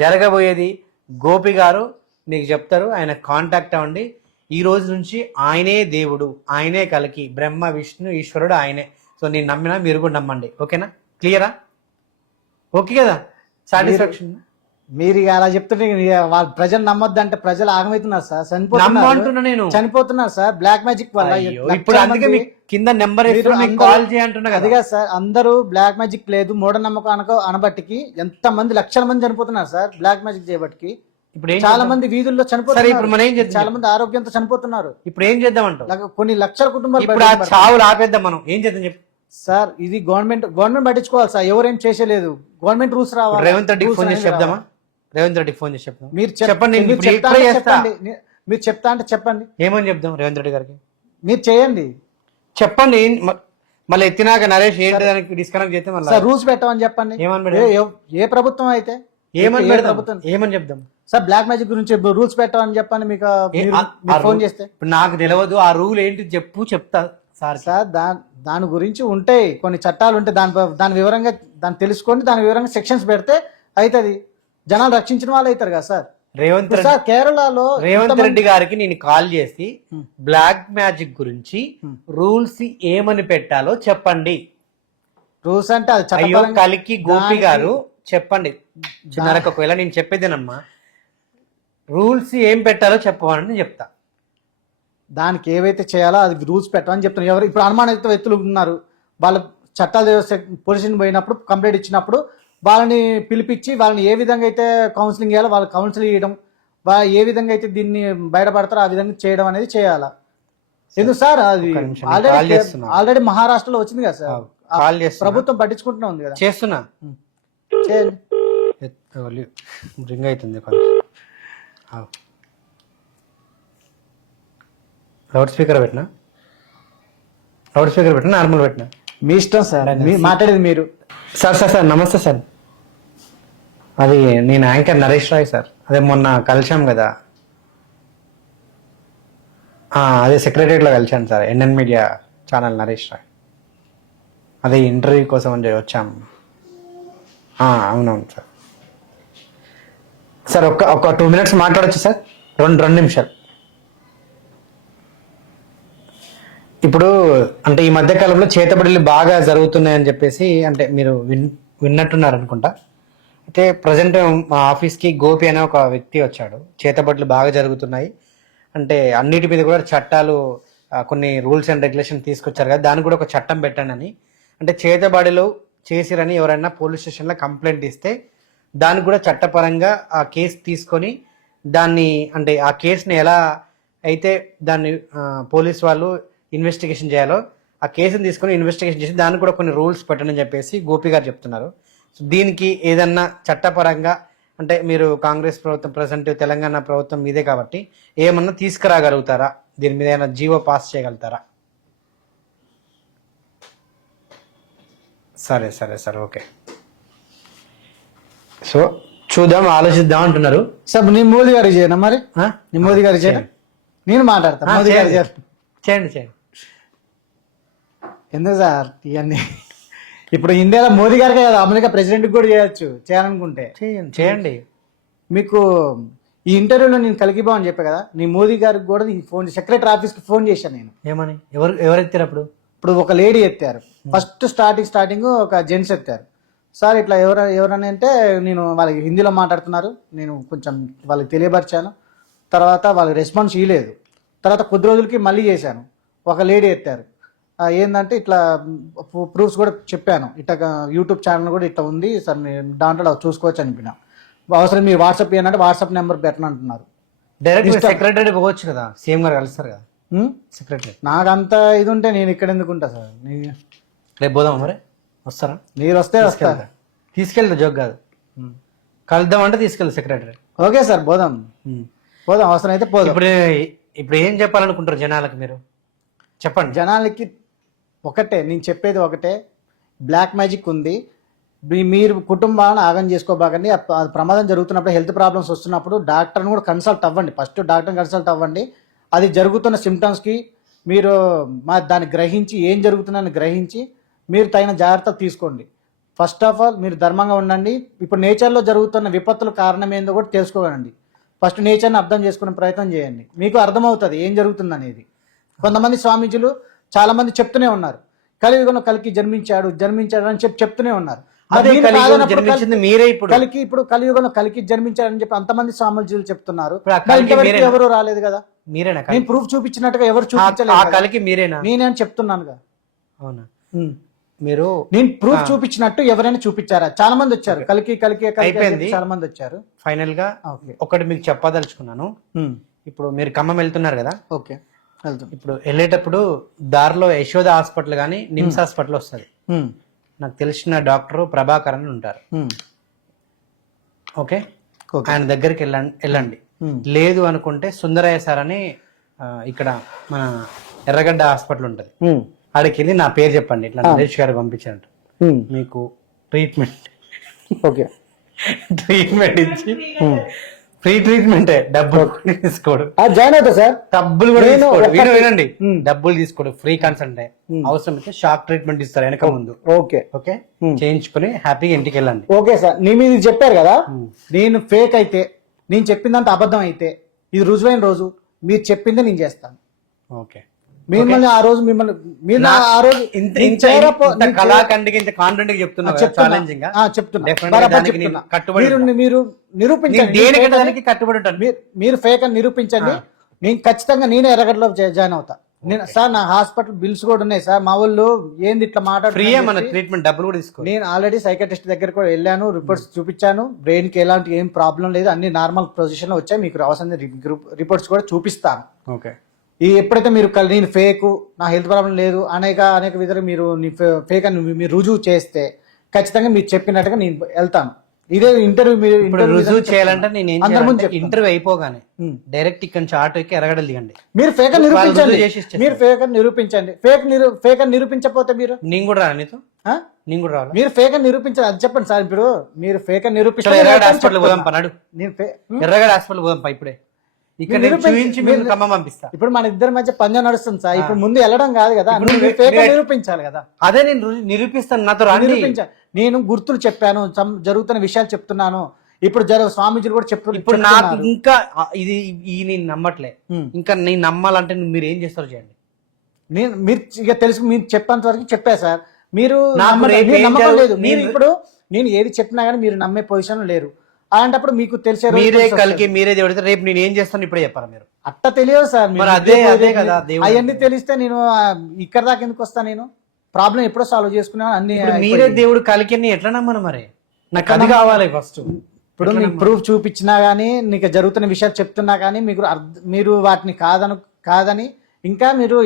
జరగబోయేది గోపి గారు మీకు చెప్తారు. ఆయన కాంటాక్ట్ అవ్వండి. ఈ రోజు నుంచి ఆయనే దేవుడు, ఆయనే కలికి, బ్రహ్మ విష్ణు ఈశ్వరుడు ఆయనే. సో నేను నమ్మినా మీరు కూడా నమ్మండి. ఓకేనా? క్లియరా? ఓకే కదా? సాటిస్ఫాక్షన్? మీరు ఇక అలా చెప్తుంటే వాళ్ళ ప్రజలు నమ్మొద్దు అంటే ప్రజలు ఆగమవుతున్నారు సార్, చనిపోతున్నారు సార్ బ్లాక్ మ్యాజిక్ వల్ల. ఇప్పుడు అందుకే మీకు కింద నెంబర్ కాల్ చేయంటున్నా. అది కాదు సార్, అందరూ బ్లాక్ మ్యాజిక్ లేదు మూఢనమ్మకం అనబట్టికి ఎంత మంది లక్షల మంది చనిపోతున్నారు సార్ బ్లాక్ మ్యాజిక్ చేయబట్టికి. ఇప్పుడు చాలా మంది వీధుల్లో చనిపోతున్నారు. ఇప్పుడు మనం ఏం చేద్దాం? చాలా మంది ఆరోగ్యంతో చనిపోతున్నారు. ఇప్పుడు ఏం చేద్దామంటారు? కొన్ని లక్షల కుటుంబాలు ఇప్పుడు ఆ చావులు ఆపేద్దాం. మనం ఏం చేద్దాం చెప్పు సార్. ఇది గవర్నమెంట్ పట్టించుకోవాలి సార్. ఎవరేం చేసేలేదు, గవర్నమెంట్ రూల్స్ రావాలి. రేవంత్ రెడ్డికి ఫోన్ చేసి చెప్దామా? రేవంత్ రెడ్డికి ఫోన్ చేసి చెప్తాం. మీరు చెప్పండి, మీరు చెప్తా అంటే చెప్పండి. ఏమని చెప్దాం రేవంత్ రెడ్డి గారికి? మీరు చేయండి, చెప్పండి. మళ్ళీ ఎత్తినాక నరేష్ ఏంటి దానికి డిస్కనెక్ట్ చేస్తే మళ్ళీ రూల్స్ పెట్టమని చెప్పండి. ఏ ప్రభుత్వం అయితే ఏమని చెప్దాం సార్? బ్లాక్ మ్యాజిక్ గురించి రూల్స్ పెట్టమని చెప్పండి. మీకు ఫోన్ చేస్తే నాకు తెలియదు ఆ రూల్ ఏంటి చెప్తా సార్. దాని గురించి ఉంటాయి కొన్ని చట్టాలు ఉంటాయి, దాని వివరంగా దాన్ని తెలుసుకొని దాని వివరంగా సెక్షన్స్ పెడితే అవుతుంది. జనాలు రక్షించిన వాళ్ళు అవుతారు కదా సార్. రేవంత్ సార్ కేరళలో రేవంత్ రెడ్డి గారికి నేను కాల్ చేసి బ్లాక్ మ్యాజిక్ గురించి రూల్స్ ఏమని పెట్టాలో చెప్పండి. రూల్స్ అంటే అది కలికి గోపి గారు చెప్పండి. చిన్నరకు ఒకవేళ నేను చెప్పేదేనమ్మా, రూల్స్ ఏం పెట్టాలో చెప్పమని నేను చెప్తా. దానికి ఏవైతే చేయాలో అది రూల్స్ పెట్టమని చెప్తున్నారు. ఎవరు ఇప్పుడు అనుమానిత వ్యక్తులు ఉన్నారు, వాళ్ళ చట్టాలు పోలీస్ స్టేషన్ పోయినప్పుడు కంప్లైంట్ ఇచ్చినప్పుడు వాళ్ళని పిలిపించి వాళ్ళని ఏ విధంగా అయితే కౌన్సిలింగ్ చేయాలో వాళ్ళు కౌన్సిలింగ్ చేయడం, ఏ విధంగా అయితే దీన్ని బయటపడతారో ఆ విధంగా చేయడం అనేది చేయాలా. ఎందుకు సార్? అది ఆల్రెడీ మహారాష్ట్రలో వచ్చింది కదా సార్, ప్రభుత్వం పట్టించుకుంటూనే ఉంది కదా. చేస్తున్నా రింగ్ అవుతుంది. లౌడ్ స్పీకర్ పెట్టినా నార్మల్ పెట్టినా మీ ఇష్టం సార్, మాట్లాడేది మీరు. సార్ నమస్తే సార్. అది నేను యాంకర్ నరేష్ రాయ్ సార్. అదే మొన్న కలిసాం కదా, అదే సెక్రటరీలో కలిసాను sir. NN media channel Naresh Rai. అదే ఇంటర్వ్యూ కోసం అని వచ్చాము. అవునవును సార్. సార్ ఒక 2 minutes మాట్లాడచ్చు సార్? రెండు నిమిషాలు. ఇప్పుడు అంటే ఈ మధ్య కాలంలో చేతబడులు బాగా జరుగుతున్నాయని చెప్పేసి అంటే మీరు విన్నట్టున్నారు అనుకుంటా. అయితే ప్రజెంట్ మా ఆఫీస్కి గోపి అనే ఒక వ్యక్తి వచ్చాడు. చేతబడులు బాగా జరుగుతున్నాయి అంటే అన్నిటి మీద కూడా చట్టాలు, కొన్ని రూల్స్ అండ్ రెగ్యులేషన్ తీసుకొచ్చారు కదా, దానికి కూడా ఒక చట్టం పెట్టండి అని. అంటే చేతబడులు చేసిరని ఎవరైనా పోలీస్ స్టేషన్లో కంప్లైంట్ ఇస్తే దానికి కూడా చట్టపరంగా ఆ కేసు తీసుకొని దాన్ని అంటే ఆ కేసుని ఎలా అయితే దాన్ని పోలీస్ వాళ్ళు ఇన్వెస్టిగేషన్ చేయాలో ఆ కేసుని తీసుకొని ఇన్వెస్టిగేషన్ చేసి దానికి కూడా కొన్ని రూల్స్ పెట్టండి అని చెప్పేసి గోపి గారు చెప్తున్నారు. సో దీనికి ఏదన్నా చట్టపరంగా అంటే మీరు కాంగ్రెస్ ప్రభుత్వం ప్రజెంట్ తెలంగాణ ప్రభుత్వం మీదే కాబట్టి ఏమన్నా తీసుకురాగలుగుతారా? దీని మీద ఏమైనా జీవో పాస్ చేయగలుగుతారా? సరే ఓకే. సో చూద్దాం, ఆలోచిద్దాం అంటున్నారు సార్. నీ మోదీ గారికి చేయనా మరి? నీ మోదీ గారికి చేయనా? నేను మాట్లాడతాను. మోదీ గారు చేయండి. ఎందుకు సార్ ఇవన్నీ? ఇప్పుడు ఇండియాలో మోదీ గారికే కదా, అమెరికా ప్రెసిడెంట్కి కూడా చేయొచ్చు చేయాలనుకుంటే. చేయండి. మీకు ఈ ఇంటర్వ్యూలో నేను కలిగిపోవని అని చెప్పా కదా, నీ మోదీ గారికి కూడా ఫోన్ సెక్రటరీ ఆఫీస్కి ఫోన్ చేశాను నేను. ఏమని? ఎవరు ఎత్తారు అప్పుడు? ఇప్పుడు ఒక లేడీ ఎత్తారు, ఫస్ట్ స్టార్టింగ్ ఒక జెంట్స్ ఎత్తారు. సార్ ఇట్లా ఎవరని అంటే నేను వాళ్ళకి హిందీలో మాట్లాడుతున్నారు, నేను కొంచెం వాళ్ళకి తెలియపరిచాను, తర్వాత వాళ్ళకి రెస్పాన్స్ ఇవ్వలేదు. తర్వాత కొద్ది రోజులకి మళ్ళీ చేశాను, ఒక లేడీ ఎత్తారు. ఏంటంటే ఇట్లా ప్రూఫ్స్ కూడా చెప్పాను, ఇట్లా యూట్యూబ్ ఛానల్ కూడా ఇట్లా ఉంది సార్, మీరు దాంట్లో చూసుకోవచ్చు అనిపిన. అవసరం మీరు వాట్సాప్ ఇవ్వనంటే వాట్సాప్ నెంబర్ పెట్టను అంటున్నారు. డైరెక్ట్ సెక్రటరీ పోవచ్చు కదా, సీఎం గారు కలుస్తారు కదా సెక్రటరీ. నాకంత ఇది ఉంటే నేను ఇక్కడ ఎందుకు ఉంటా సార్? రేపు పోదాం మరి, వస్తారా? మీరు వస్తే వస్తా. తీసుకెళ్తా, జోక్ కాదు, కలుద్దాం అంటే తీసుకెళ్తా సెక్రటరీ. ఓకే సార్, పోదాం అవసరం అయితే పోదాం. ఇప్పుడు ఏం చెప్పాలనుకుంటారు జనాలకు, మీరు చెప్పండి. జనాలకి ఒకటే నేను చెప్పేది ఒకటే, బ్లాక్ మ్యాజిక్ ఉంది. మీరు కుటుంబాన్ని ఆగం చేసుకోబాకండి. అది ప్రమాదం జరుగుతున్నప్పుడు, హెల్త్ ప్రాబ్లమ్స్ వస్తున్నప్పుడు డాక్టర్ని కూడా కన్సల్ట్ అవ్వండి. ఫస్ట్ డాక్టర్ని కన్సల్ట్ అవ్వండి. అది జరుగుతున్న సిమ్టమ్స్కి మీరు దాన్ని గ్రహించి ఏం జరుగుతుందని గ్రహించి మీరు తగిన జాగ్రత్తలు తీసుకోండి. ఫస్ట్ ఆఫ్ ఆల్ మీరు ధర్మంగా ఉండండి. ఇప్పుడు నేచర్లో జరుగుతున్న విపత్తుల కారణం ఏందో కూడా తెలుసుకోగలండి. ఫస్ట్ నేచర్ని అర్థం చేసుకునే ప్రయత్నం చేయండి, మీకు అర్థమవుతుంది ఏం జరుగుతుంది అనేది. కొంతమంది స్వామీజీలు చాలా మంది చెప్తూనే ఉన్నారు, కలియుగంలో కలికి జన్మించాడు అని చెప్తూనే ఉన్నారు. మీరే ఇప్పుడు కలియుగంలో కలికి జన్మించాడని చెప్పి అంతమంది స్వామీజీలు చెప్తున్నారు, ఎవరు రాలేదు కదా. మీరేనా నేను ప్రూఫ్ చూపించినట్టుగా ఎవరు చూపించలేదు, కలికి మీరేనా? నేనే చెప్తున్నానుగా. అవునా? మీరు నేను ప్రూఫ్ చూపించినట్టు ఎవరైనా చూపించారా? చాలా మంది వచ్చారు, కలికి అయిపోయింది, చాలా మంది వచ్చారు. ఫైనల్ గా ఒకటి మీకు చెప్పదలుచుకున్నాను. ఇప్పుడు మీరు ఖమ్మం వెళ్తున్నారు కదా, ఓకే, ఇప్పుడు వెళ్ళేటప్పుడు దారిలో యశోద హాస్పిటల్ కానీ నిమ్స్ హాస్పిటల్ వస్తుంది. నాకు తెలిసిన డాక్టర్ ప్రభాకర్ అని ఉంటారు, ఓకే, ఆయన దగ్గరికి వెళ్ళండి. లేదు అనుకుంటే సుందరయ్య సార్ అని ఇక్కడ మన ఎర్రగడ్డ హాస్పిటల్ ఉంటుంది, ఆడికి వెళ్ళి నా పేరు చెప్పండి, ఇట్లా నరేష్ గారు పంపించారంట, మీకు ట్రీట్మెంట్ ఇచ్చి ఫ్రీ ట్రీట్మెంట్, డబ్బులు తీసుకోడు, జాయిన్ అవుతా సార్, డబ్బులు కూడా తీసుకోడు. వినండి, డబ్బులు తీసుకోడు, ఫ్రీ కన్సల్ట్. అవసరం అయితే షాక్ ట్రీట్మెంట్ ఇస్తారు వెనక ముందు. ఓకే ఓకే, చేయించుకుని హ్యాపీగా ఇంటికి వెళ్ళండి. ఓకే సార్, మీరు చెప్పారు కదా, నేను ఫేక్ అయితే, నేను చెప్పిందంత అబద్ధం అయితే, ఇది రుజువైన రోజు మీరు చెప్పిందే నేను చేస్తాను. ఓకే, మిమ్మల్ని ఆ రోజు కళాఖండికి ఇంత కాన్ఫిడెంట్ గా చెప్తున్నా, మీరు నిరూపించండి, కట్టుబడి ఉంటాను. మీరు ఫేక్ అని నిరూపించండి. నేను ఖచ్చితంగా నేనే ఎర్రగడ్డలో జాయిన్ అవుతా. నేను సార్ నా హాస్పిటల్ బిల్స్ కూడా ఉన్నాయి సార్, మా వాళ్ళు ఏంది ఇట్లా మాట్లాడుతున్నారు, ట్రీట్మెంట్ డబ్బులు కూడా తీసుకో. నేను ఆల్రెడీ సైకాట్రిస్ట్ దగ్గర కూడా వెళ్ళాను, రిపోర్ట్స్ చూపించాను, బ్రెయిన్ కి ఎలాంటి ఏం ప్రాబ్లం లేదు, అన్ని నార్మల్ పొజిషన్ లో వచ్చాయి. మీకు రావాల్సిన రిపోర్ట్స్ కూడా చూపిస్తాను. ఓకే, ఎప్పుడైతే మీరు నేను ఫేక్, నా హెల్త్ ప్రాబ్లం లేదు అనేక విధాలు మీరు ఫేక్ అని మీరు రుజువు చేస్తే ఖచ్చితంగా మీరు చెప్పినట్టుగా నేను వెళ్తాను. ఇదే ఇంటర్వ్యూ రుజువు చేయాలంటే నేను ఇంటర్వ్యూ అయిపోగానే డైరెక్ట్ ఇక్కడ నుంచి ఆటో ఎక్కి ఎరగడలు దిగండి. మీరు ఫేక్ అని నిరూపించండి, ఫేక్ అని నిరూపించకపోతే మీరు నేను కూడా రా, నీతో నేను కూడా రావాలి. మీరు ఫేక్ అని నిరూపించాలి, అది చెప్పండి సార్. ఇప్పుడు మీరు ఫేక్ అని నిరూపించాలి. ఎర్రగడ్డ హాస్పిటల్ పోదాం పన్నాడు, ఎర్రగడ్డ హాస్పిటల్ పోదాం ఇప్పుడే, ఇప్పుడు మన ఇద్దరి మధ్య పందెం నడుస్తుంది సార్. ఇప్పుడు ముందు వెళ్ళడం కాదు కదా, నిరూపించాలి కదా. అదే నేను నిరూపిస్తాను, నాతో నిరూపించాను. నేను గుర్తులు చెప్పాను, జరుగుతున్న విషయాలు చెప్తున్నాను. ఇప్పుడు స్వామీజీలు కూడా చెప్తున్నారు. ఇప్పుడు నాకు ఇంకా ఇది నేను నమ్మట్లే, ఇంకా నేను నమ్మాలంటే మీరు ఏం చేస్తారు చేయండి. మీరు ఇక తెలుసు, మీరు చెప్పేంత వరకు చెప్పా సార్. మీరు నమ్మకం లేదు. మీరు ఇప్పుడు నేను ఏది చెప్పినా కానీ మీరు నమ్మే పొజిషన్ లేరు. అలాంటప్పుడు మీకు తెలిసే మీరే కలిగి మీరే దేవుడితే రేపు నేను ఏం చేస్తాను ఇప్పుడే చెప్పారా మీరు? అట్ట తెలియదు సార్. మరి అదే కదా, అవన్నీ తెలిస్తే నేను ఇక్కడ దాకా ఎందుకు వస్తా? నేను ప్రాబ్లం ఎప్పుడో సాల్వ్ చేసుకున్నా. అన్ని మీరే దేవుడు కలికి ఎట్లా నమ్మను? మరి నాకు అది కావాలి ఫస్ట్. ఇప్పుడు నీకు ప్రూఫ్ చూపించినా గానీ, నీకు జరుగుతున్న విషయాలు చెప్తున్నా కానీ మీరు వాటిని కాదని ఇంకా మీరు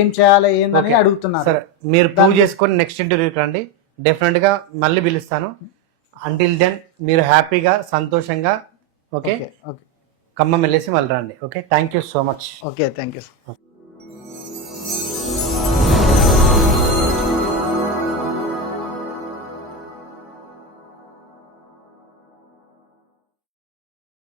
ఏం చేయాలి ఏందని అడుగుతున్నారు. సరే, మీరు ప్రూవ్ చేసుకొని నెక్స్ట్ ఇంటర్వ్యూకి రండి, డెఫినెట్ గా మళ్ళీ పిలుస్తాను. అంటిల్ దెన్ మీరు హ్యాపీగా సంతోషంగా ఓకే ఖమ్మం వెళ్ళేసి మళ్ళీ రండి. Okay, thank you so much. Okay, thank you.